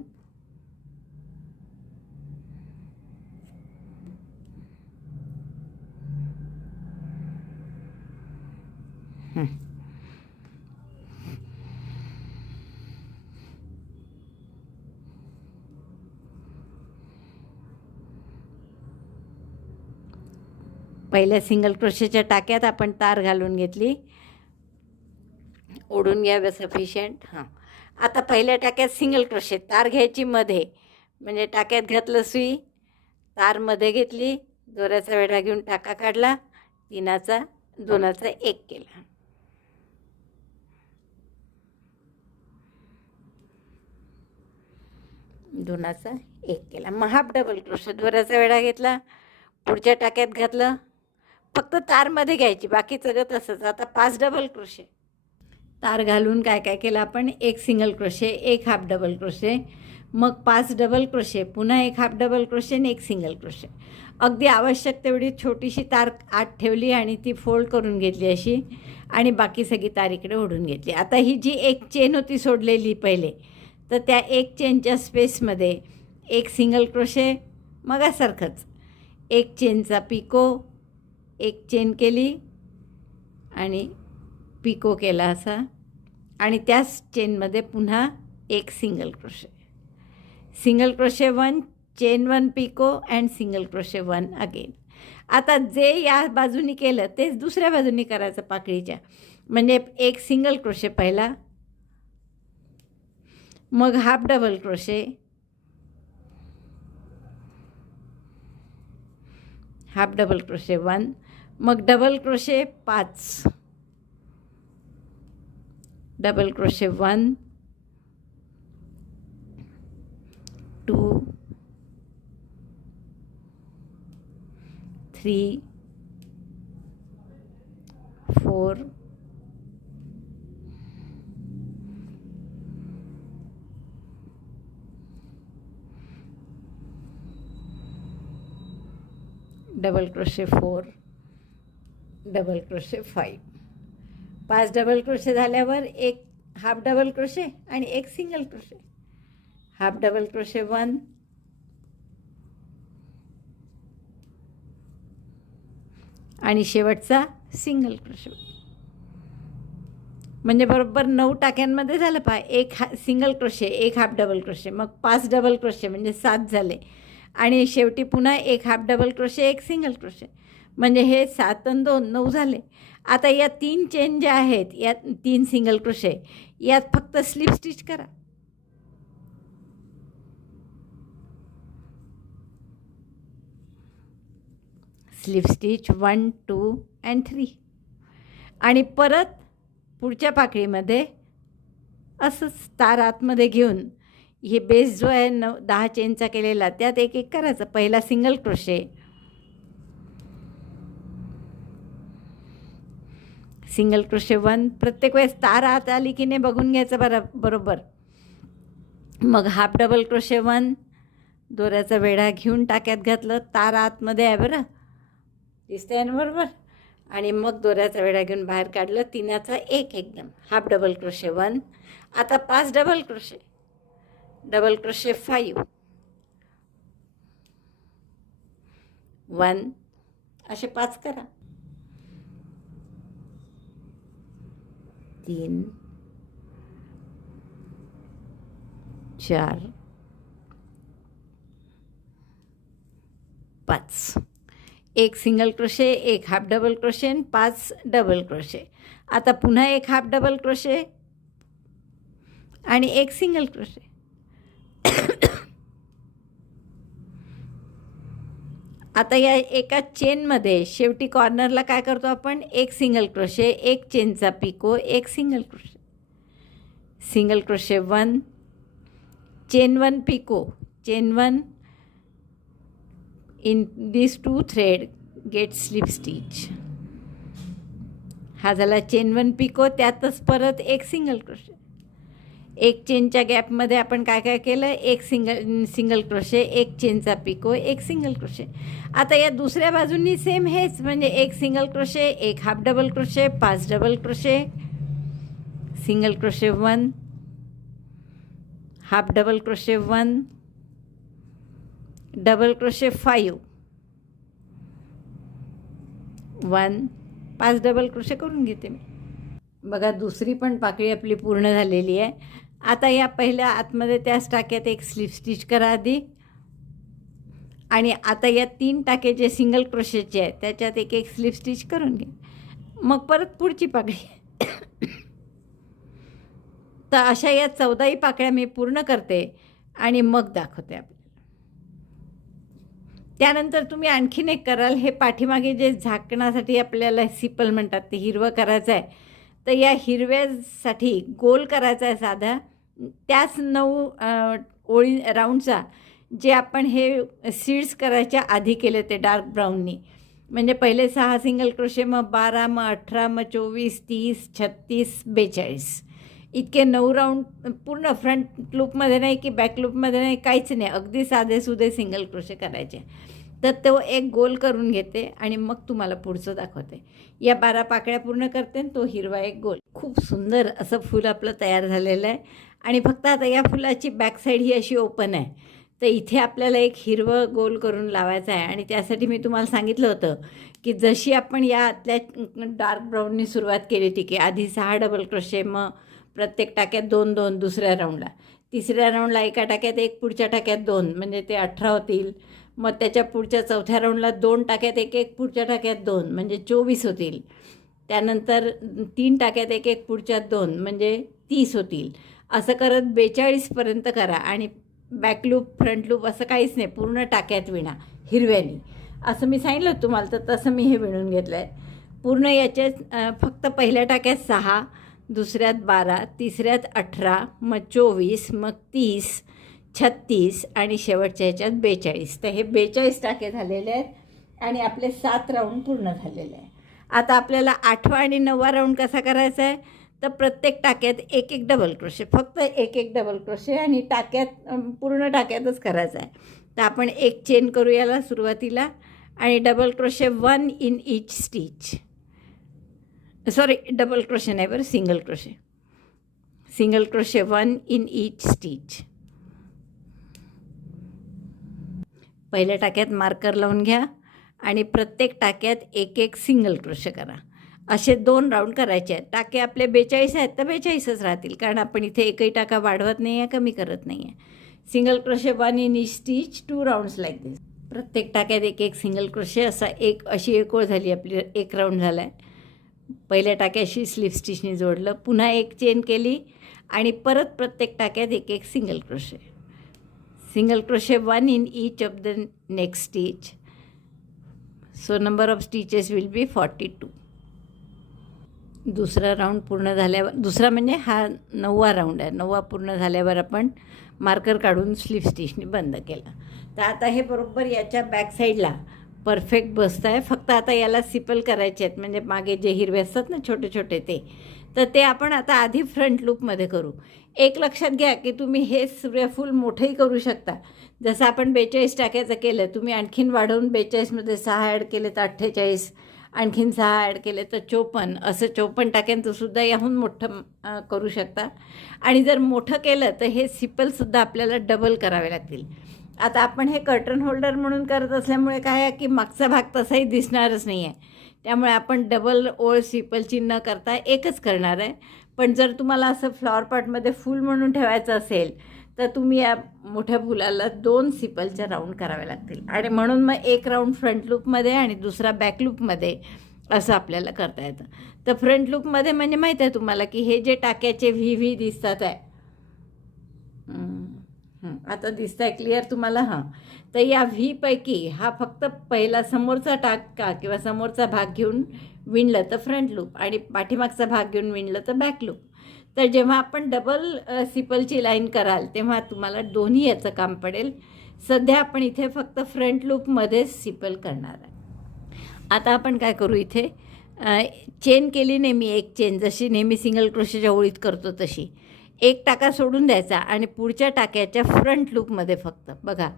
पहिल्या सिंगल क्रोशेच्या टाक्यात आपण तार घालून घेतली. ओढून घ्यावे सफिशियंट. हां, आता पहिल्या टाक्यात सिंगल क्रोशे, तार घ्यायची मध्ये, म्हणजे टाक्यात घातलं सुई, तारमध्ये घेतली, दोऱ्याचा वेढा घेऊन टाका काढला, 3चा 2चा 1 केला. दोनाचा 1 केला. मग हाफ डबल क्रोशे, दोऱ्याचा वेढा घेतला, पुढच्या टाक्यात घातलं, फक्त तारमध्ये घ्यायची, बाकी सगळं तसंच. आता 5 डबल क्रोशे. तार घालून काय काय केलं आपण, 1 single crochet, 1 half double crochet, मग 5 डबल क्रोशे, पुन्हा 1 हाफ डबल क्रोशे आणि 1 सिंगल क्रोशे. अगदी आवश्यक तेवढी छोटीशी तार आत ठेवली आणि ती फोल्ड करून घेतली अशी, आणि बाकी सगळी तार इकडे ओढून घेतली. आता ही जी एक चेन होती सोडलेली पहिले, तर त्या एक चेनच्या स्पेसमध्ये 1 सिंगल क्रोशे, मगासारखंच 1 चेनचा पिको, 1 चेन केली आणि पिको केला असा, आणि त्याच चेनमध्ये पुन्हा 1 single crochet. Single crochet 1, chain 1 picot and single crochet 1 again. आता जे या बाजूनी केलं तेच दुसऱ्या बाजूनी करायचं पाकळीच्या. म्हणजे 1 सिंगल क्रोशे पहिला, मग half double crochet, half double crochet 1, मग double crochet 5, double crochet 1, 2, 3, 4, 4, double crochet 5. 5 double crochet झाल्यावर 1 हाफ डबल क्रोशे आणि 1 single crochet, half double crochet 1, आणि शेवटचा सिंगल क्रोशे. म्हणजे बरोबर 9 टाक्यांमध्ये झालं पहा. 1 single crochet, 1 half double crochet, मग 5 डबल क्रोशे म्हणजे 7 झाले, आणि शेवटी पुन्हा 1 half double crochet, 1 single crochet, म्हणजे हे 7 आणि 2 9 झाले. आता या 3 चेन ज्या आहेत, या 3 सिंगल क्रोशे, यात फक्त स्लिप स्टिच करा. स्लिप स्टिच 1, 2 अँड 3, आणि परत पुढच्या पाकळीमध्ये असंच तार आतमध्ये घेऊन हे बेस जो आहे 10 चेनचा केलेला, त्यात एक एक करायचं. पहिला सिंगल क्रोशे, सिंगल क्रोशे 1, प्रत्येक वेळेस तार आत आली की नाही बघून घ्यायचं बरोबर. मग हाफ डबल क्रोशे 1, दोऱ्याचा वेढा घेऊन टाक्यात घातलं, तार आतमध्ये आहे बरं, दिसतंय ना बरोबर, आणि मग दोऱ्याचा वेढा घेऊन बाहेर काढलं, 3चा 1 एकदम, हाफ डबल क्रोशे 1. आता 5 डबल क्रोशे, डबल क्रोशे 5, 1, असे 5 करा. 3, 4, 5. 1 single crochet, 1 half double crochet आणि 5 डबल क्रोशे. आता पुन्हा 1 हाफ डबल क्रोशे आणि 1 सिंगल क्रोशे. आता या एका चेनमध्ये शेवटी कॉर्नरला काय करतो आपण, 1 सिंगल क्रोशे, 1 चेनचा picot, 1 single crochet, single crochet 1, chain 1 picot, chain 1, in this 2 thread get slip stitch. हा झाला चेन 1 पिको, त्यातच परत 1 सिंगल क्रोशे. 1 चेनच्या गॅपमध्ये आपण काय काय केलं, 1 सिंगल क्रोशे, 1 चेनचा पिको, 1 सिंगल क्रोशे. आता या दुसऱ्या बाजूंनी सेम हेच, म्हणजे 1 single crochet, 1 half double crochet, 5 double crochet, single crochet 1, half double crochet 1, double crochet 5, 1, 5 double crochet करून घेते मी. बघा दुसरी पण पाकळी आपली पूर्ण झालेली आहे. आता या पहिल्या आतमध्ये त्याच टाक्यात 1 स्लिप स्टिच करा आधी, आणि आता या 3 टाके जे सिंगल क्रोशेचे आहेत त्याच्यात 1 स्लिप स्टिच करून घे. मग परत पुढची पाकळी. तर अशा या 14ही पाकळ्या मी पूर्ण करते आणि मग दाखवते आपल्याला. त्यानंतर तुम्ही आणखीन एक कराल, हे पाठीमागे जे झाकण्यासाठी आपल्याला सिपल म्हणतात ते हिरवं करायचं आहे, तर या हिरव्यासाठी गोल करायचा आहे साधा त्याच 9 ओळी राऊंडचा, जे आपण हे सीड्स करायच्या आधी केले ते डार्क ब्राऊननी. म्हणजे पहिले 6 सिंगल क्रोशे, मग 12, मग 18, मग 24, 30, 36, 42 इतके 9 राऊंड पूर्ण फ्रंट लूपमध्ये नाही की बॅक लूपमध्ये नाही, काहीच नाही, अगदी साधेसुधे सिंगल क्रोशे करायचे. तर तो एक गोल करून घेते आणि मग तुम्हाला पुढचं दाखवते. या 12 पाकळ्या पूर्ण करते आणि तो हिरवा एक गोल. खूप सुंदर असं फूल आपलं तयार झालेलं आहे. आणि फक्त आता या फुलाची बॅक साईड ही अशी ओपन आहे, तर इथे आपल्याला एक हिरवं गोल करून लावायचं आहे. आणि त्यासाठी मी तुम्हाला सांगितलं होतं की जशी आपण या आतल्या डार्क ब्राऊननी सुरुवात केली होती की आधी 6 डबल क्रोशे, मग प्रत्येक टाक्यात 2-2, दुसऱ्या राऊंडला, तिसऱ्या राऊंडला एका टाक्यात 1, पुढच्या टाक्यात 2, म्हणजे ते 18 होतील. मग त्याच्या पुढच्या चौथ्या राऊंडला 2 टाक्यात 1-1, पुढच्या टाक्यात 2, म्हणजे 24 होतील. त्यानंतर 3 टाक्यात 1-1, पुढच्या 2, म्हणजे 30 होतील. असं करत 42पर्यंत करा. आणि बॅक लूप, फ्रंट लूप असं काहीच नाही, पूर्ण टाक्यात विणा हिरव्यानी. असं मी सांगितलं होतं तुम्हाला, तर तसं मी हे विणून घेतलं आहे पूर्ण. याच्यात फक्त पहिल्या टाक्यात 6, दुसऱ्यात 12, तिसऱ्यात 18, मग 24, मग 30, 36 आणि शेवटच्या ह्याच्यात 42. तर हे 42 टाके झालेले आहेत आणि आपले 7 राऊंड पूर्ण झालेले आहे. आता आपल्याला 8वा आणि 9वा राऊंड कसा करायचा आहे, तर प्रत्येक टाक्यात 1-1 डबल क्रोशे, फक्त 1-1 डबल क्रोशे, आणि टाक्यात पूर्ण टाक्यातच करायचं आहे. तर आपण एक चेन करू याला सुरुवातीला आणि double crochet 1 in each stitch. Sorry, double crochet नाही बरं, single crochet. Single crochet 1 in each stitch. पहिल्या टाक्यात मार्कर लावून घ्या आणि प्रत्येक टाक्यात 1-1 सिंगल क्रोशे करा. असे 2 राऊंड करायचे आहेत. टाके आपले 42 आहेत तर 42च राहतील, कारण आपण इथे एकही टाका वाढवत नाही आहे, कमी करत नाही आहे. Single crochet 1 in each stitch, 2 rounds like this. प्रत्येक टाक्यात 1-1 सिंगल क्रोशे, असा अशी एक ओळ झाली आपली, 1 राऊंड झाला आहे. पहिल्या टाक्याशी स्लिप स्टिचनी जोडलं, पुन्हा एक चेन केली आणि परत प्रत्येक टाक्यात 1-1 single crochet. Single crochet 1 in each of the next stitch. So number of stitches will be 42. दुसरा राऊंड पूर्ण झाल्यावर, दुसरा म्हणजे हा 9वा राऊंड आहे, 9वा पूर्ण झाल्यावर आपण मार्कर काढून स्लिप स्टिचनी बंद केला. तर आता हे बरोबर याच्या बॅक साईडला परफेक्ट बसतं आहे. फक्त आता याला सिपल करायचे आहेत, म्हणजे मागे जे हिरवे असतात ना छोटे छोटे ते, तर ते आपण आता आधी फ्रंट लूपमध्ये करू. एक लक्षात घ्या की तुम्ही हे सूर्यफूल मोठंही करू शकता. जसं आपण 42 टाक्याचं केलं, तुम्ही आणखीन वाढवून 42मध्ये 6 ॲड केले तर 48, आणखीन 6 ॲड केले तर 54, असं 54 टाक्यांचं सुद्धा याहून मोठं करू शकता. आणि जर मोठं केलं तर हे सिपलसुद्धा आपल्याला डबल करावे लागतील. आता आपण हे कर्टन होल्डर म्हणून करत असल्यामुळे काय आहे की मागचा भाग तसाही दिसणारच नाही आहे, त्यामुळे आपण डबल ओळ सिपलची न करता एकच करणार आहे. पण जर तुम्हाला असं फ्लॉवर पॉटमध्ये फूल म्हणून ठेवायचं असेल तर तुम्ही या मोठ्या फुलाला 2 सिपलच्या राऊंड करावे लागतील. आणि म्हणून मग एक राऊंड फ्रंट लूपमध्ये आणि दुसरा बॅक लूपमध्ये असं आपल्याला करता येतं. तर फ्रंट लूपमध्ये म्हणजे माहीत आहे तुम्हाला की हे जे टाक्याचे व्ही दिसतात आहे, आता दिसत आहे क्लिअर तुम्हाला? हां, तर या व्हीपैकी हा फक्त पहिला समोरचा टाका किंवा समोरचा भाग घेऊन विणलं तर फ्रंट लूप, आणि पाठीमागचा भाग घेऊन विणलं तर बॅक लूप. तर जेव्हा आपण डबल सिपलची लाईन कराल तेव्हा तुम्हाला दोन्ही याचं काम पडेल. सध्या आपण इथे फक्त फ्रंट लूपमध्येच सिपल करणार आहे. आता आपण काय करू, इथे चेन केली नेहमी, एक चेन जशी नेहमी सिंगल क्रोशेच्या ओळीत करतो तशी एक टाका सोडून द्यायचा आणि पुढच्या टाक्याच्या फ्रंट लूपमध्ये फक्त बघा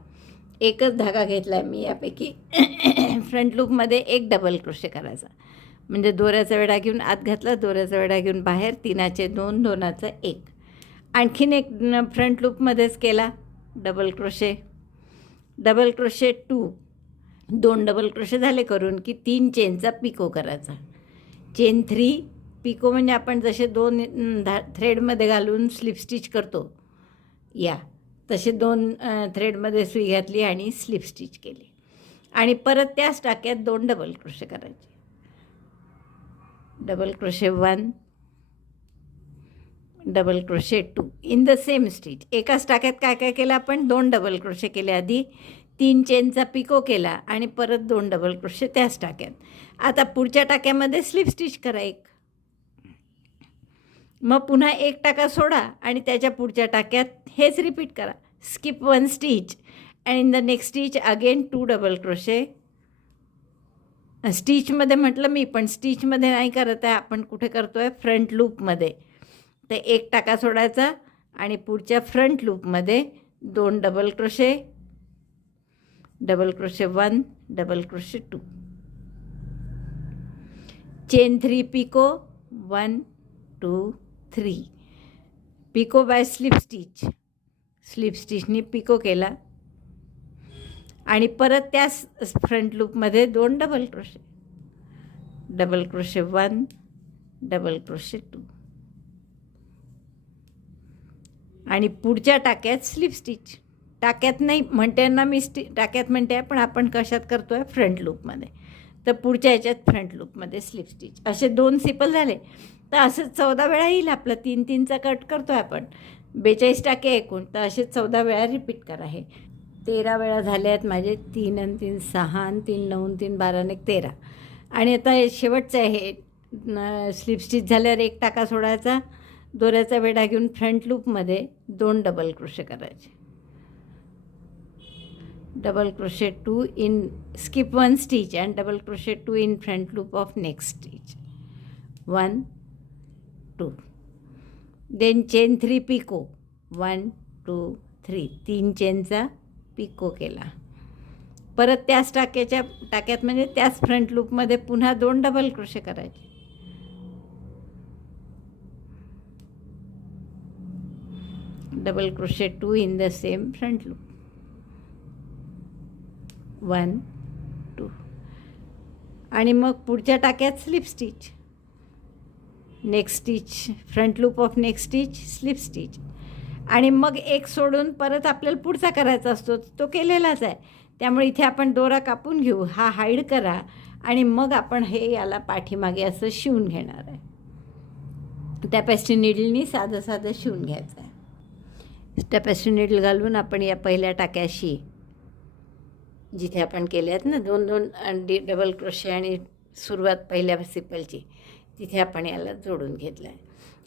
एकच धागा घेतला आहे मी यापैकी. फ्रंट लूपमध्ये 1 डबल क्रोशे करायचा, म्हणजे दोऱ्याचा वेढा घेऊन आत घातला, दोऱ्याचा वेढा घेऊन बाहेर, 3चे 2, 2चं 1. आणखीन एक फ्रंट लूपमध्येच केला double crochet, double crochet 2 double crochet झाले करून की 3 चेनचा पिको करायचा. चेन 3 पिको म्हणजे आपण जसे 2 थ्रेडमध्ये घालून स्लिप स्टिच करतो या तसे 2 थ्रेडमध्ये सुई घातली आणि स्लिप स्टिच केली. आणि परत त्याच टाक्यात 2 डबल क्रोशे करायचे. Double crochet 1, double crochet 2 in the same stitch. एकाच टाक्यात काय काय केलं आपण, 2 डबल क्रोशे केले आधी, 3 चेनचा पिको केला आणि परत 2 डबल क्रोशे त्याच टाक्यात. आता पुढच्या टाक्यामध्ये स्लिप स्टिच करा एक. मग पुन्हा एक टाका सोडा आणि त्याच्या पुढच्या टाक्यात हेच रिपीट करा. Skip 1 stitch and in the next stitch again 2 double crochet. स्टिचमध्ये म्हटलं मी, पण स्टिचमध्ये नाही करत आहे आपण, कुठे करतो आहे फ्रंट लूपमध्ये. तर एक टाका सोडायचा आणि पुढच्या फ्रंट लूपमध्ये 2 double crochet, double crochet 1, double crochet 2, chain 3 picot 1 2 3, picot by slip stitch, slip स्टिचनी पिको केला आणि परत त्याच फ्रंट लूपमध्ये 2 double crochet, double crochet 1, double crochet 2 आणि पुढच्या टाक्यात स्लिप स्टिच. टाक्यात नाही म्हणते ना मी, टाक्यात म्हणते आहे, पण आपण कशात करतो आहे फ्रंट लूपमध्ये. तर पुढच्या ह्याच्यात फ्रंट लूपमध्ये स्लिप स्टिच. असे 2 सिपल झाले. तर असं 14 वेळा येईल आपलं. 3-3चा कट करतो आहे आपण, 42 टाके एकूण. तर असे 14 वेळा रिपीट करा. हे 13 वेळा झाले आहेत माझे. 3 आणि 3 6 आणि 3 9 3 12 आणि 13. आणि आता हे शेवटचं आहे. हे स्लिप स्टिच झाल्यावर एक टाका सोडायचा, दोऱ्याचा वेढा घेऊन फ्रंट लूपमध्ये 2 डबल क्रोशे करायचे, double crochet 2 in, skip 1 stitch and double crochet 2 in front loop of next stitch, 1 2, then chain 3 picot 1 2 3, 3 चेनचा पिको केला. परत त्याच टाक्यात म्हणजे त्याच फ्रंट लूपमध्ये पुन्हा 2 डबल क्रोशे करायचे, double crochet 2 in the same front loop, 1 2 आणि मग पुढच्या टाक्यात slip stitch, next stitch, front loop of next stitch, slip stitch. आणि मग एक सोडून परत आपल्याला पुढचा करायचा असतो, तो केलेलाच आहे. त्यामुळे इथे आपण दोरा कापून घेऊ, हा हाईड करा आणि मग आपण हे याला पाठीमागे असं शिवून घेणार आहे. टॅपेस्ट्री निडलनी साधं साधं शिवून घ्यायचं आहे. टॅपेस्ट्री निडल घालून आपण या पहिल्या टाक्याशी, जिथे आपण केले आहेत ना 2-2 डबल क्रोशे आणि सुरुवात पहिल्या सिपलची, तिथे आपण याला जोडून घेतलं आहे.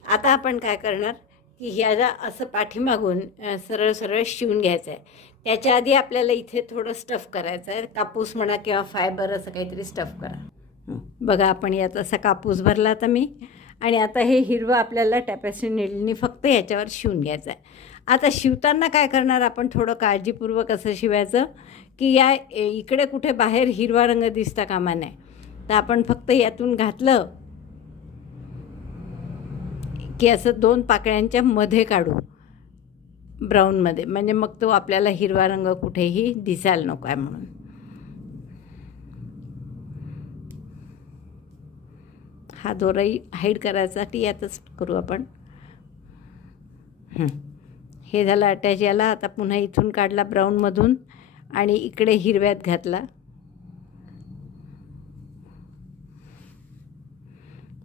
आता आपण काय करणार की ह्याला असं पाठीमागून सरळ सरळ शिवून घ्यायचं आहे. त्याच्या आधी आपल्याला इथे थोडं स्टफ करायचं आहे, कापूस म्हणा किंवा फायबर, असं काहीतरी स्टफ करा. बघा आपण यात असा कापूस भरला आता मी, आणि आता हे हिरवं आपल्याला टॅपेस्ट्री निडलनी फक्त याच्यावर शिवून घ्यायचं आहे. आता शिवताना काय करणार आपण, थोडं काळजीपूर्वक असं शिवायचं की या इकडे कुठे बाहेर हिरवा रंग दिसता कामा नये. तर आपण फक्त यातून घातलं की असं 2 पाकळ्यांच्या मध्ये काढू ब्राऊनमध्ये, म्हणजे मग तो आपल्याला हिरवा रंग कुठेही दिसायला नको आहे म्हणून. हा दोराही हाईड करायसाठी यातच करू आपण. हे झालं अटॅच याला. आता पुन्हा इथून काढला ब्राऊनमधून आणि इकडे हिरव्यात घातला.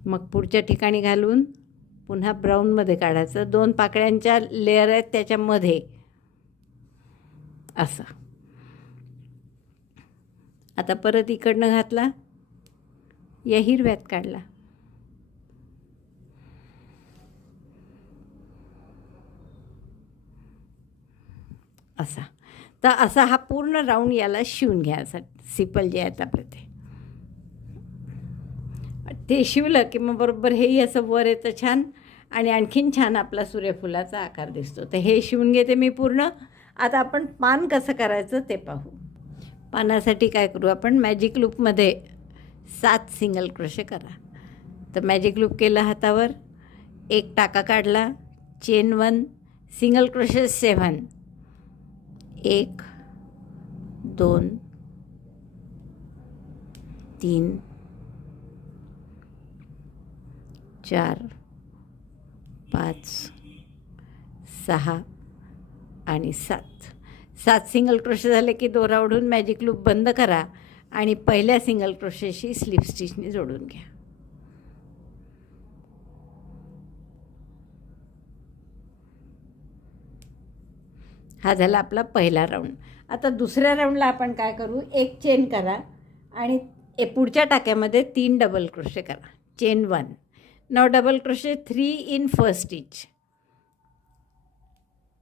मग पुढच्या ठिकाणी घालून पुन्हा ब्राऊनमध्ये काढायचं. 2 पाकळ्यांच्या लेअर आहेत त्याच्यामध्ये असं. आता परत इकडनं घातला, या हिरव्यात काढला. असा. तर असा हा पूर्ण राऊंड याला शिवून घ्यायचा. सिपल जे आहेत आपले ते शिवलं की मग बरोबर हेही असं वर येतं छान, आणि आणखीन छान आपला सूर्यफुलाचा आकार दिसतो. तर हे शिवून घेते मी पूर्ण. आता आपण पान कसं करायचं ते पाहू. पानासाठी काय करू आपण, मॅजिक लूपमध्ये 7 सिंगल क्रोशे करा. तर मॅजिक लूप केलं हातावर, एक टाका काढला, चेन 1, सिंगल क्रोशे 7, 1 2 3 4 5 6 आणि 7 सिंगल क्रोशे झाले की दोरा ओढून मॅजिक लूप बंद करा आणि पहिल्या सिंगल क्रोशेशी स्लिप स्टिचने जोडून घ्या. हा झाला आपला पहिला राऊंड. आता दुसऱ्या राऊंडला आपण काय करू, एक चेन करा आणि पुढच्या टाक्यामध्ये 3 डबल क्रोशे करा. Chain 1. Now double crochet 3 in first stitch.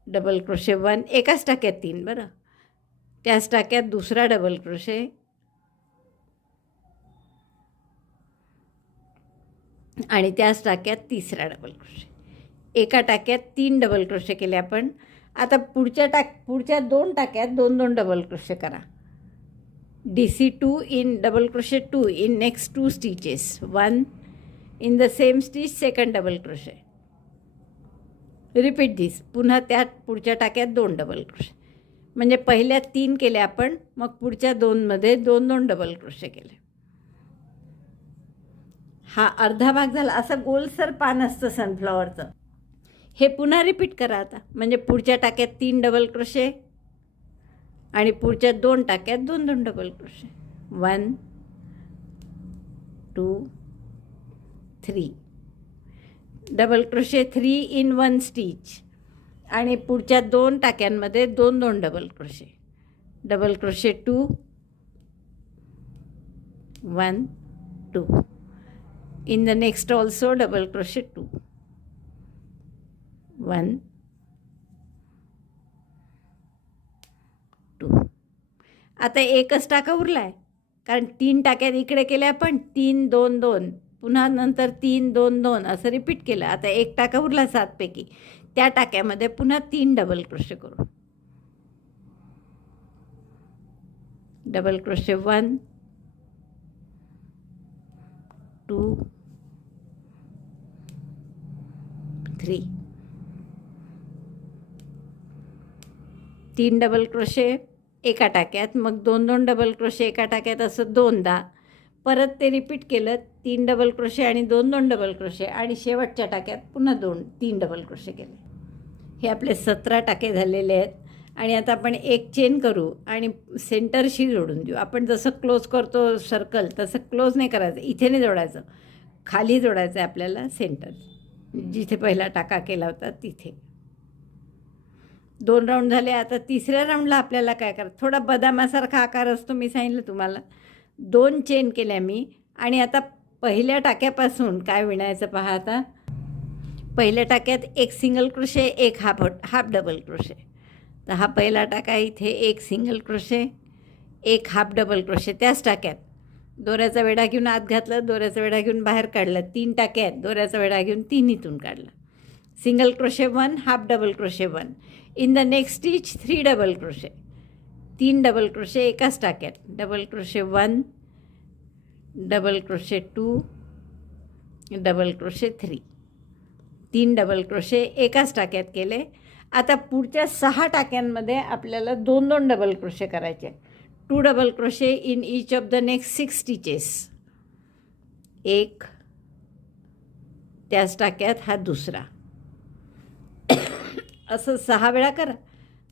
Double crochet 1 एकाच टाक्यात 3 बरं. त्याच टाक्यात दुसरा डबल क्रोशे आणि त्याच टाक्यात तिसरा डबल क्रोशे. एका टाक्यात 3 डबल क्रोशे केले आपण. आता पुढच्या 2 टाक्यात 2 डबल क्रोशे करा. DC2 in double crochet 2 in next 2 stitches. 1 in the same stitch, second double crochet. Repeat this. पुन्हा त्यात पुढच्या टाक्यात 2 डबल क्रोशे. म्हणजे पहिल्या 3 केले आपण, मग पुढच्या 2मध्ये 2 डबल क्रोशे केले. हा अर्धा भाग झाला. असं गोलसर पान असतं सनफ्लॉवरचं. हे पुन्हा रिपीट करा आता. म्हणजे पुढच्या टाक्यात 3 डबल क्रोशे आणि पुढच्या 2 टाक्यात 2 double crochet. 1 2 3 double crochet 3 in 1 stitch आणि पुढच्या 2 टाक्यांमध्ये 2 double crochet. Double crochet 2 1 2 in the next also double crochet 2 1 2. आता एकच टाका उरला आहे, कारण 3 टाक्यात इकडे केल्या आपण 3 2 2, पुन्हा नंतर 3 2 2 असं रिपीट केलं. आता एक टाका उरला 7 पैकी. त्या टाक्यामध्ये पुन्हा 3 डबल क्रोशे करू. डबल क्रोशे 1 2 3 3 डबल क्रोशे एका टाक्यात, मग 2 डबल क्रोशे एका टाक्यात, असं 2दा. परत ते रिपीट केलं. 3 डबल क्रोशे आणि 2 डबल क्रोशे आणि शेवटच्या टाक्यात पुन्हा 3 डबल क्रोशे केले. हे आपले 17 टाके झालेले आहेत. आणि आता आपण एक चेन करू आणि सेंटरशी जोडून देऊ. आपण जसं क्लोज करतो सर्कल तसं क्लोज नाही करायचं, इथे नाही जोडायचं, खाली जोडायचं आहे आपल्याला सेंटर, जिथे पहिला टाका केला होता तिथे. 2 राऊंड झाले. आता तिसऱ्या राऊंडला आपल्याला काय करायचं, थोडा बदामासारखा आकार असतो, मी सांगितलं तुम्हाला. 2 चेन केल्या मी आणि आता पहिल्या टाक्यापासून काय विणायचं पहा. आता पहिल्या टाक्यात एक सिंगल क्रोशे, एक हाफ डबल क्रोशे. तर हा पहिला टाका, इथे एक सिंगल क्रोशे, एक हाफ डबल क्रोशे. त्याच टाक्यात दोऱ्याचा वेढा घेऊन आत घातलं, दोऱ्याचा वेढा घेऊन बाहेर काढलं. 3 टाक्यात दोऱ्याचा वेढा घेऊन 3 इथून काढलं. Single crochet 1, half double crochet 1. In the next stitch 3 double crochet. 3 double crochet एकाच टाक्यात. Double crochet 1, double crochet 2, double crochet 3. 3 double crochet एकाच टाक्यात केले. आता पुढच्या 6 टाक्यांमध्ये आपल्याला 2 डबल क्रोशे करायचे. 2 double crochet in each of the next 6 stitches. एक, त्याच टाक्यात हा दुसरा, असं 6 वेळा करा.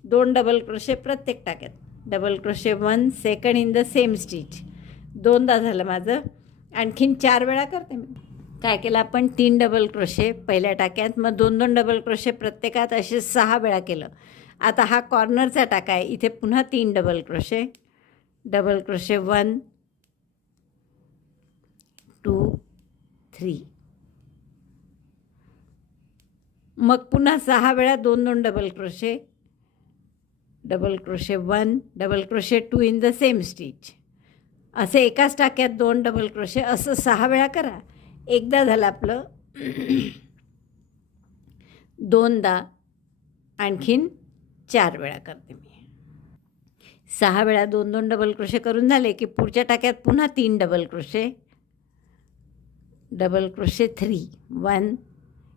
2 डबल क्रोशे प्रत्येक टाक्यात. Double crochet 1, second in the same stitch. 2दा झालं माझं. आणखीन 4 वेळा करते मी. काय केलं आपण, 3 डबल क्रोशे पहिल्या टाक्यात, मग 2 डबल क्रोशे प्रत्येकात, असे 6 वेळा केलं. आता हा कॉर्नरचा टाका आहे, इथे पुन्हा 3 डबल क्रोशे. Double crochet 1 2 3. मग पुन्हा 6 वेळा 2 double crochet. Double crochet 1, double crochet 2 in the same stitch. असे एकाच टाक्यात 2 डबल क्रोशे, असं 6 वेळा करा. एकदा झालं आपलं. 2दा, आणखीन 4 वेळा करते मी. 6 वेळा 2 डबल क्रोशे करून झाले की पुढच्या टाक्यात पुन्हा 3 double crochet. Double crochet 3, 1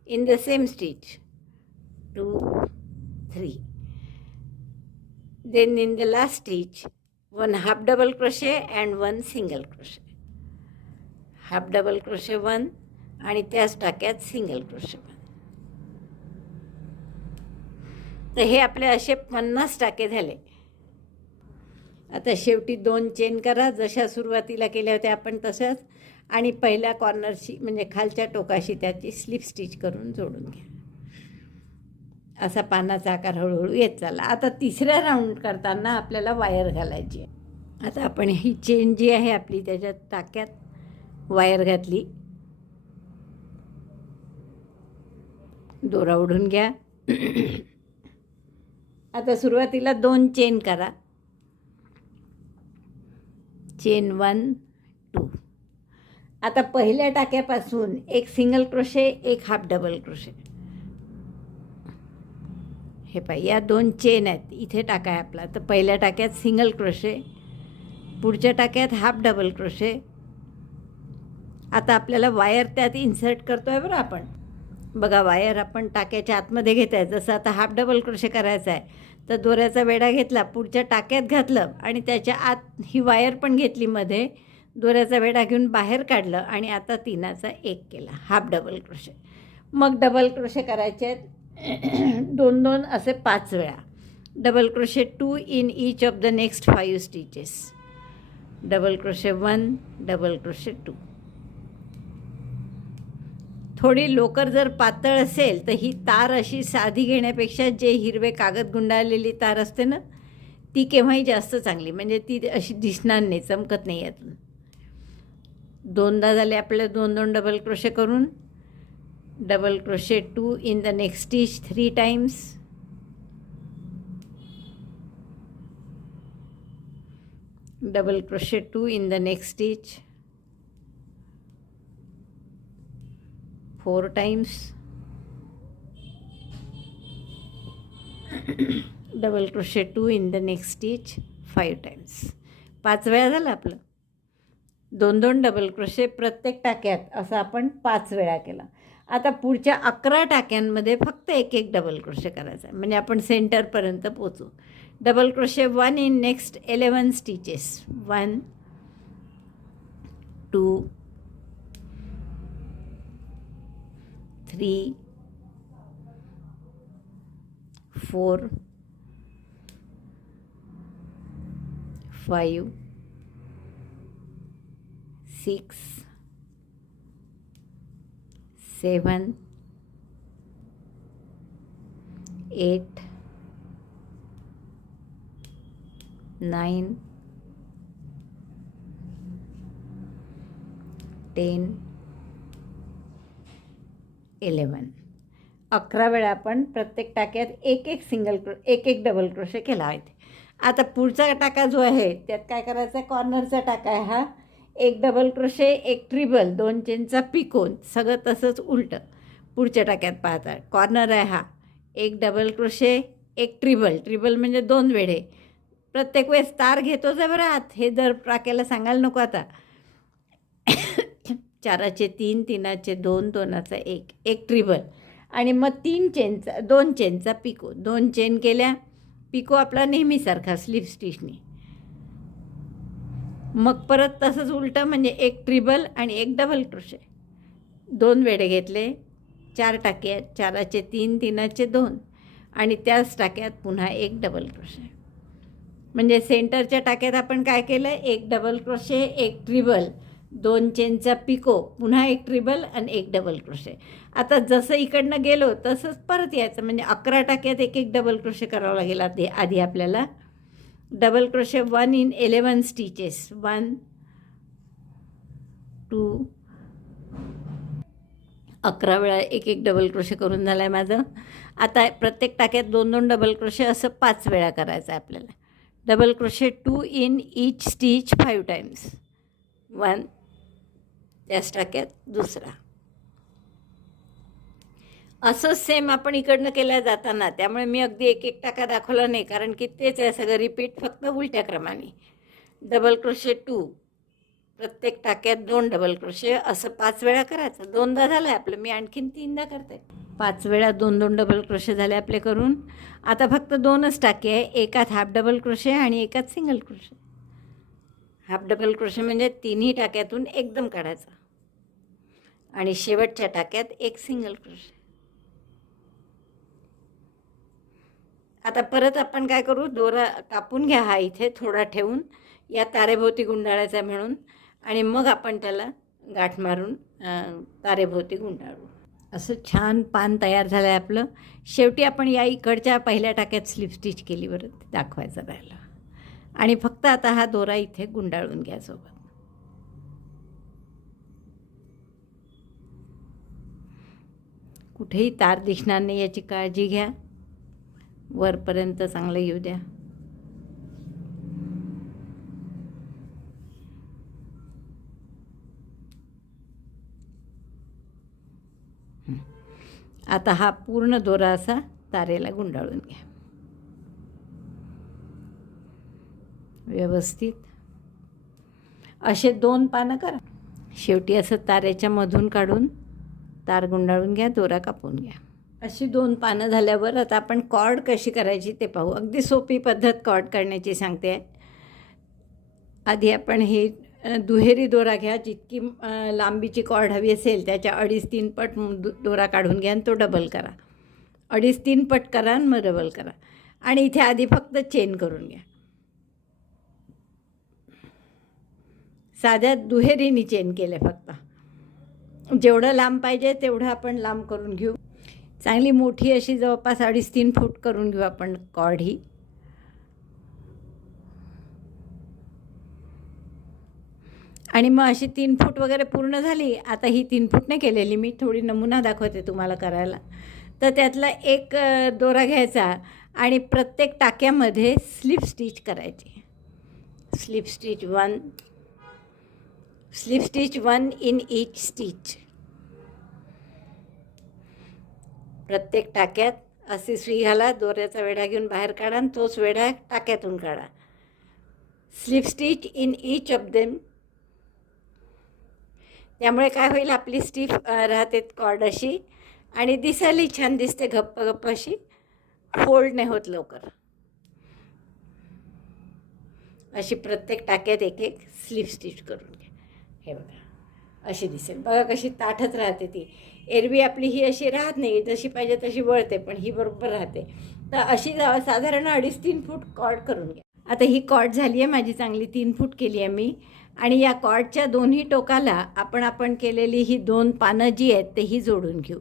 in the same stitch, 2 3. Then in the last stitch 1 half double crochet and 1 single crochet. Half double crochet 1 आणि त्याच टाक्यात सिंगल क्रोशे 1. तर हे आपले असे 50 टाके झाले. आता शेवटी 2 चेन करा, जशा सुरुवातीला केल्या होत्या आपण तशाच, आणि पहिल्या कॉर्नरशी म्हणजे खालच्या टोकाशी त्याची स्लिप स्टिच करून जोडून घ्या. असा पानाचा आकार हळूहळू येत चालला. आता तिसऱ्या राऊंड करताना आपल्याला वायर घालायची आहे. आता आपण ही चेन जी आहे आपली त्याच्यात टाक्यात वायर घातली. दोरा ओढून घ्या. आता सुरुवातीला 2 चेन करा. चेन 1 2. आता पहिल्या टाक्यापासून एक सिंगल क्रोशे, एक हाफ डबल क्रोशे. हे पाहिजे, या 2 चेन आहेत, इथे टाका आहे आपला. तर पहिल्या टाक्यात सिंगल क्रोशे, पुढच्या टाक्यात हाफ डबल क्रोशे. आता आपल्याला वायर त्यात इन्सर्ट करतो आहे बरं आपण. बघा, वायर आपण टाक्याच्या आतमध्ये घेत आहे. जसं आता हाफ डबल क्रोशे करायचा आहे तर दोऱ्याचा वेढा घेतला, पुढच्या टाक्यात घातलं आणि त्याच्या आत ही वायर पण घेतली मध्ये, दोऱ्याचा वेढा घेऊन बाहेर काढलं आणि आता 3चा 1 केला, हाफ डबल क्रोशे. मग डबल क्रोशे करायचे आहेत 2-2 असे 5 वेळा. Double crochet 2 in each of the next 5 stitches. Double crochet 1, double crochet 2. थोडी लोकर जर पातळ असेल तर ही तार अशी साधी घेण्यापेक्षा जे हिरवे कागद गुंडाळलेली तार असते ना, ती केव्हाही जास्त चांगली. म्हणजे ती अशी दिसणार नाही, चमकत नाही यातून. 2दा झाले आपले 2-2 डबल क्रोशे करून. Double crochet 2 in the next stitch 3 times. Double crochet 2 in the next stitch 4 times. Double crochet 2 in the next stitch 5 times. 5 वेळा झालं आपलं. 2-2 डबल क्रोशे प्रत्येक टाक्यात असं आपण 5 वेळा केला. आता पुढच्या 11 टाक्यांमध्ये फक्त 1-1 डबल क्रोशे करायचा आहे, म्हणजे आपण सेंटरपर्यंत पोचू. Double crochet 1 in next 11 stitches. 1 2 3 4 5 6 7 8 9 10 11. 11 वेळा आपण प्रत्येक टाक्यात 1-1 डबल क्रोशे केला आहे. आता पुढचा टाका जो आहे त्यात काय करायचं आहे, कॉर्नरचा टाका आहे हा. 1 डबल क्रोशे, 1 ट्रिबल, 2 चेनचा पिको, सगळं तसंच उलटं. पुढच्या टाक्यात पाहता कॉर्नर आहे हा. 1 डबल क्रोशे, 1 ट्रिबल म्हणजे 2 वेढे. प्रत्येक वेळेस तार घेतोच आहे बरं आत, हे जर टाक्याला सांगायला नको. आता 4चे 3, 3चे 2, 2चा 1, 1 ट्रिबल आणि मग 2 चेनचा पिको. 2 चेन केल्या, पिको आपला नेहमीसारखा स्लीव स्टिचनी. मग परत तसंच उलटं, म्हणजे 1 ट्रिबल आणि 1 डबल क्रोशे. 2 वेढे घेतले, 4 टाके आहेत. 4चे 3, 3चे 2 आणि त्याच टाक्यात पुन्हा 1 डबल क्रोशे. म्हणजे सेंटरच्या टाक्यात आपण काय केलं, 1 डबल क्रोशे, 1 ट्रिबल, 2 चेनचा पिको, पुन्हा 1 ट्रिबल आणि 1 डबल क्रोशे. आता जसं इकडनं गेलो तसंच परत यायचं, म्हणजे 11 टाक्यात 1-1 डबल क्रोशे करावं लागेल आधी आपल्याला. Double crochet 1 in 11 stitches. 1 2 11 वेळा 1-1 डबल क्रोशे करून झालं आहे माझं. आता प्रत्येक टाक्यात 2-2 डबल क्रोशे असं 5 वेळा करायचं आहे आपल्याला. Double crochet 2 in each stitch 5 times. 1 त्याच टाक्यात दुसरा. असंच सेम आपण इकडनं केलं जाताना, त्यामुळे मी अगदी 1-1 टाका दाखवला नाही, कारण की तेच आहे सगळं रिपीट, फक्त उलट्या क्रमाने. डबल क्रोशे 2 प्रत्येक टाक्यात 2 डबल क्रोशे असं 5 वेळा करायचं. 2दा झालं आहे आपलं, मी आणखीन 3दा करते. 5 वेळा 2-2 डबल क्रोशे झाले आपले करून. आता फक्त 2च टाके आहे, एकात हाफ डबल क्रोशे आणि एकात single crochet. Half double crochet म्हणजे 3ही टाक्यातून एकदम काढायचा आणि शेवटच्या टाक्यात 1 सिंगल क्रोशे. आता परत आपण काय करू, दोरा कापून घ्या हा इथे थोडा ठेवून, या तारेभोवती गुंडाळायचा म्हणून, आणि मग आपण त्याला गाठ मारून तारेभोवती गुंडाळू. असं छान पान तयार झालं आहे आपलं. शेवटी आपण या इकडच्या पहिल्या टाक्यात स्लिप स्टिच केली, बरं ते दाखवायचं राहिलं. आणि फक्त आता हा दोरा इथे गुंडाळून घ्या सोबत. कुठेही तार दिसणार नाही याची काळजी घ्या. वरपर्यंत चांगलं येऊ द्या. आता हा पूर्ण दोरा असा तारेला गुंडाळून घ्या व्यवस्थित. असे 2 पानं करा. शेवटी असं तारेच्या मधून काढून तार गुंडाळून घ्या, दोरा कापून घ्या. अशी 2 पानं झाल्यावर आता आपण कॉर्ड कशी करायची ते पाहू. अगदी सोपी पद्धत कॉर्ड करण्याची सांगते आहे. आधी आपण हे दुहेरी दोरा घ्या. जितकी लांबीची कॉर्ड हवी असेल त्याच्या 2.5-3 पट दोरा काढून घ्या आणि तो डबल करा. 2.5-3 पट करा आणि मग डबल करा. आणि इथे आधी फक्त चेन करून घ्या. साध्या दुहेरीनी चेन केले फक्त. जेवढं लांब पाहिजे तेवढं आपण लांब करून घेऊ. चांगली मोठी अशी जवळपास 2.5-3 फूट करून घेऊ आपण कॉर्ड ही. आणि मग अशी 3 फूट वगैरे पूर्ण झाली. आता ही 3 फूट नाही केलेली मी, थोडी नमुना दाखवते तुम्हाला करायला. तर त्यातला एक दोरा घ्यायचा आणि प्रत्येक टाक्यामध्ये स्लिप स्टिच करायची. Slip stitch 1 in each stitch. प्रत्येक टाक्यात अशी सुई घाला, दोऱ्याचा वेढा घेऊन बाहेर काढा आणि तोच वेढा टाक्यातून काढा. Slip stitch in each of them. त्यामुळे काय होईल, आपली स्टिफ राहते कॉर्ड अशी आणि दिसायला छान दिसते, गप्प अशी, फोल्ड नाही होत लवकर. अशी प्रत्येक टाक्यात एक स्लिप स्टिच करून घ्या. हे बघा अशी दिसेल. बघा कशी ताठच राहते ती. एरवी आपली ही अशी राहत नाही, जशी पाहिजे तशी वळते, पण ही बरोबर राहते. तर अशी साधारण 2.5-3 फूट कॉर्ड करून घ्या. आता ही कॉर्ड झाली आहे माझी चांगली, 3 फूट केली आहे मी. आणि या कॉर्डच्या दोन्ही टोकाला आपण केलेली ही 2 पानं जी आहेत ते ही जोडून घेऊ.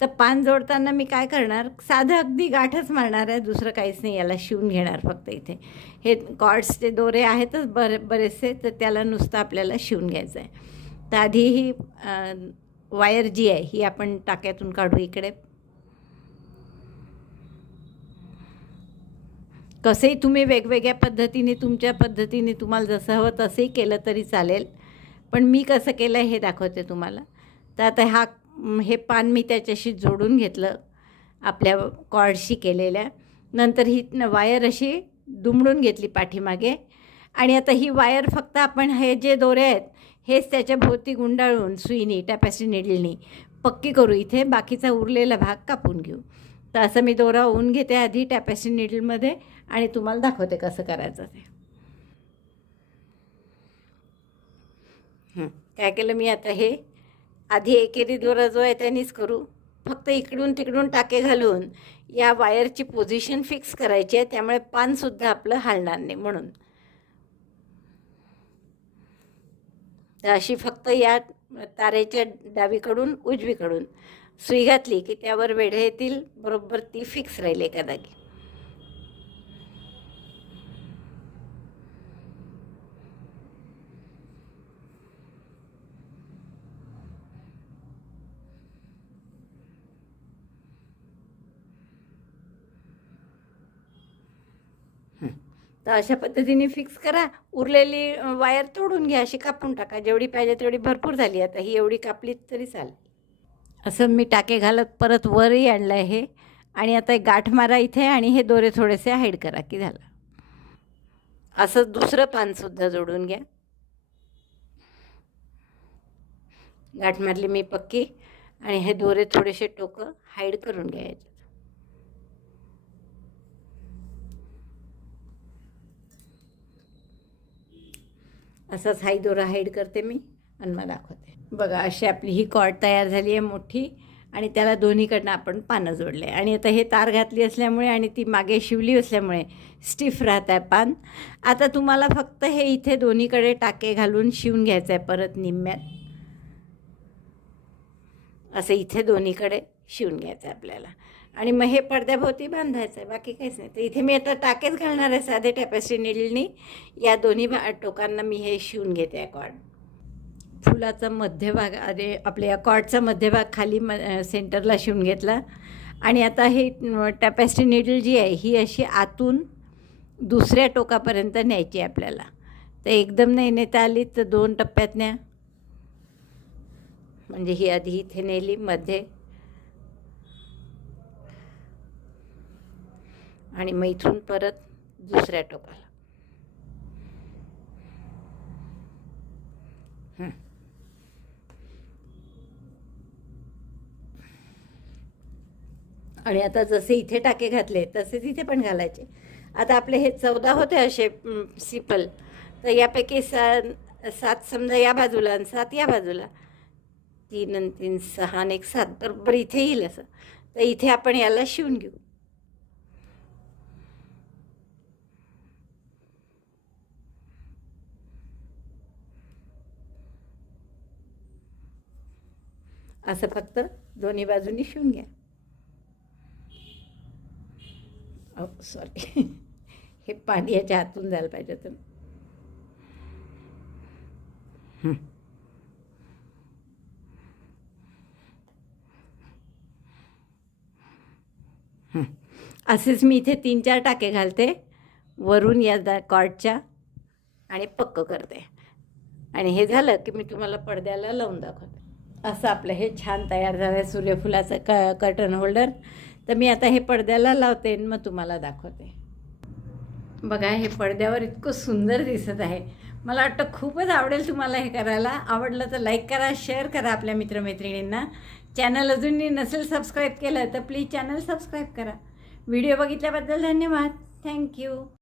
तर पान जोडताना मी काय करणार, साधं अगदी गाठच मारणार आहे, दुसरं काहीच नाही. याला शिवून घेणार फक्त. इथे हे कॉर्ड्सचे दोरे आहेतच बरेचसे, तर त्याला नुसतं आपल्याला शिवून घ्यायचं आहे. तर आधी ही वायर जी आहे ही आपण टाक्यातून काढू इकडे. कसंही तुम्ही वेगवेगळ्या पद्धतीने, तुमच्या पद्धतीने तुम्हाला जसं हवं तसंही केलं तरी चालेल, पण मी कसं केलं हे दाखवते तुम्हाला. तर आता हे पान मी त्याच्याशी जोडून घेतलं आपल्या कॉर्डशी केलेल्या. नंतर ही वायर अशी दुमडून घेतली पाठीमागे. आणि आता ही वायर फक्त आपण हे जे दोरे आहेत हेच त्याच्या भोवती गुंडाळून सुईनी, टॅपॅस्ट्री निडलनी पक्की करू. इथे बाकीचा उरलेला भाग कापून घेऊ. तर असं मी दोरा होऊन घेते आधी टॅपॅस्ट्री निडलमध्ये आणि तुम्हाला दाखवते कसं करायचं ते. काय केलं मी आता, हे आधी एकेरी दोरा जो आहे त्यानेच करू. फक्त इकडून तिकडून टाके घालून या वायरची पोझिशन फिक्स करायची आहे, त्यामुळे पानसुद्धा आपलं हलणार नाही म्हणून. तर अशी फक्त या तारेच्या डावीकडून उजवीकडून सुई घातली की त्यावर वेढे येतील, बरोबर ती फिक्स राहील एका जागी. तर अशा पद्धतीने फिक्स करा. उरलेली वायर तोडून घ्या, अशी कापून टाका. जेवढी पाहिजे तेवढी भरपूर झाली. आता ही एवढी कापली तरी चालेल. असं मी टाके घालत परत वरही आणलं आहे हे. आणि आता एक गाठ मारा इथे आणि हे दोरे थोडेसे हाईड करा की झालं. असं दुसरं पानसुद्धा जोडून घ्या. गाठ मारली मी पक्की आणि हे दोरे थोडेसे टोकं हाईड करून घ्यायचे. असंच हाई दोरा हाईड करते मी आणि मग दाखवते. बघा अशी आपली ही कॉर्ड तयार झाली आहे मोठी आणि त्याला दोन्हीकडनं आपण पानं जोडले. आणि आता हे तार घातली असल्यामुळे आणि ती मागे शिवली असल्यामुळे स्टिफ राहत आहे पान. आता तुम्हाला फक्त हे इथे दोन्हीकडे टाके घालून शिवून घ्यायचं आहे परत निम्म्यात. असं इथे दोन्हीकडे शिवून घ्यायचं आहे आपल्याला. आणि मग हे पडद्याभोवती बांधायचं आहे, बाकी काहीच नाही. तर इथे मी आता टाकेच घालणार आहे साधे टॅपेस्ट्री नीडलनी. या दोन्ही टोकांना मी हे शिवून घेते आहे कॉर्ड. फुलाचा मध्यभाग आपल्या कॉर्डचा मध्यभाग खाली सेंटरला शिवून घेतला. आणि आता हे टॅपेस्ट्री नीडल जी आहे ही अशी आतून दुसऱ्या टोकापर्यंत न्यायची आहे आपल्याला. तर एकदम नाही नेता आली तर 2 टप्प्यात न्या. म्हणजे ही आधी इथे नेली मध्ये, आणि मग इथून परत दुसऱ्या टोकाला. आणि आता जसे इथे टाके घातले तसेच इथे पण घालायचे. आता आपले हे 14 होते असे सिपल. तर यापैकी 7 समजा या बाजूला आणि 7 या बाजूला, 3 आणि 3 6 आणि 1 7 बरोबर इथे येईल असं. तर इथे आपण याला शिवून घेऊ. असं फक्त दोन्ही बाजूनी शिवून घ्या. सॉरी हे पाणी याच्या हातून जायला पाहिजे होतं. असेच मी इथे 3-4 टाके घालते वरून या कॉर्डच्या आणि पक्क करते. आणि हे झालं की मी तुम्हाला पडद्याला लावून दाखवते. असं आपलं हे छान तयार झालं आहे सूर्यफुलाचं कर्टन होल्डर. तर मी आता हे पडद्याला लावते आणि मग तुम्हाला दाखवते. बघा हे पडद्यावर इतकं सुंदर दिसत आहे. मला वाटतं खूपच आवडेल तुम्हाला हे करायला. आवडलं तर लाईक करा, शेअर करा आपल्या मित्रमैत्रिणींना. चॅनल अजूनही नसेल सबस्क्राईब केलं तर प्लीज चॅनल सबस्क्राईब करा. व्हिडिओ बघितल्याबद्दल धन्यवाद. थँक्यू.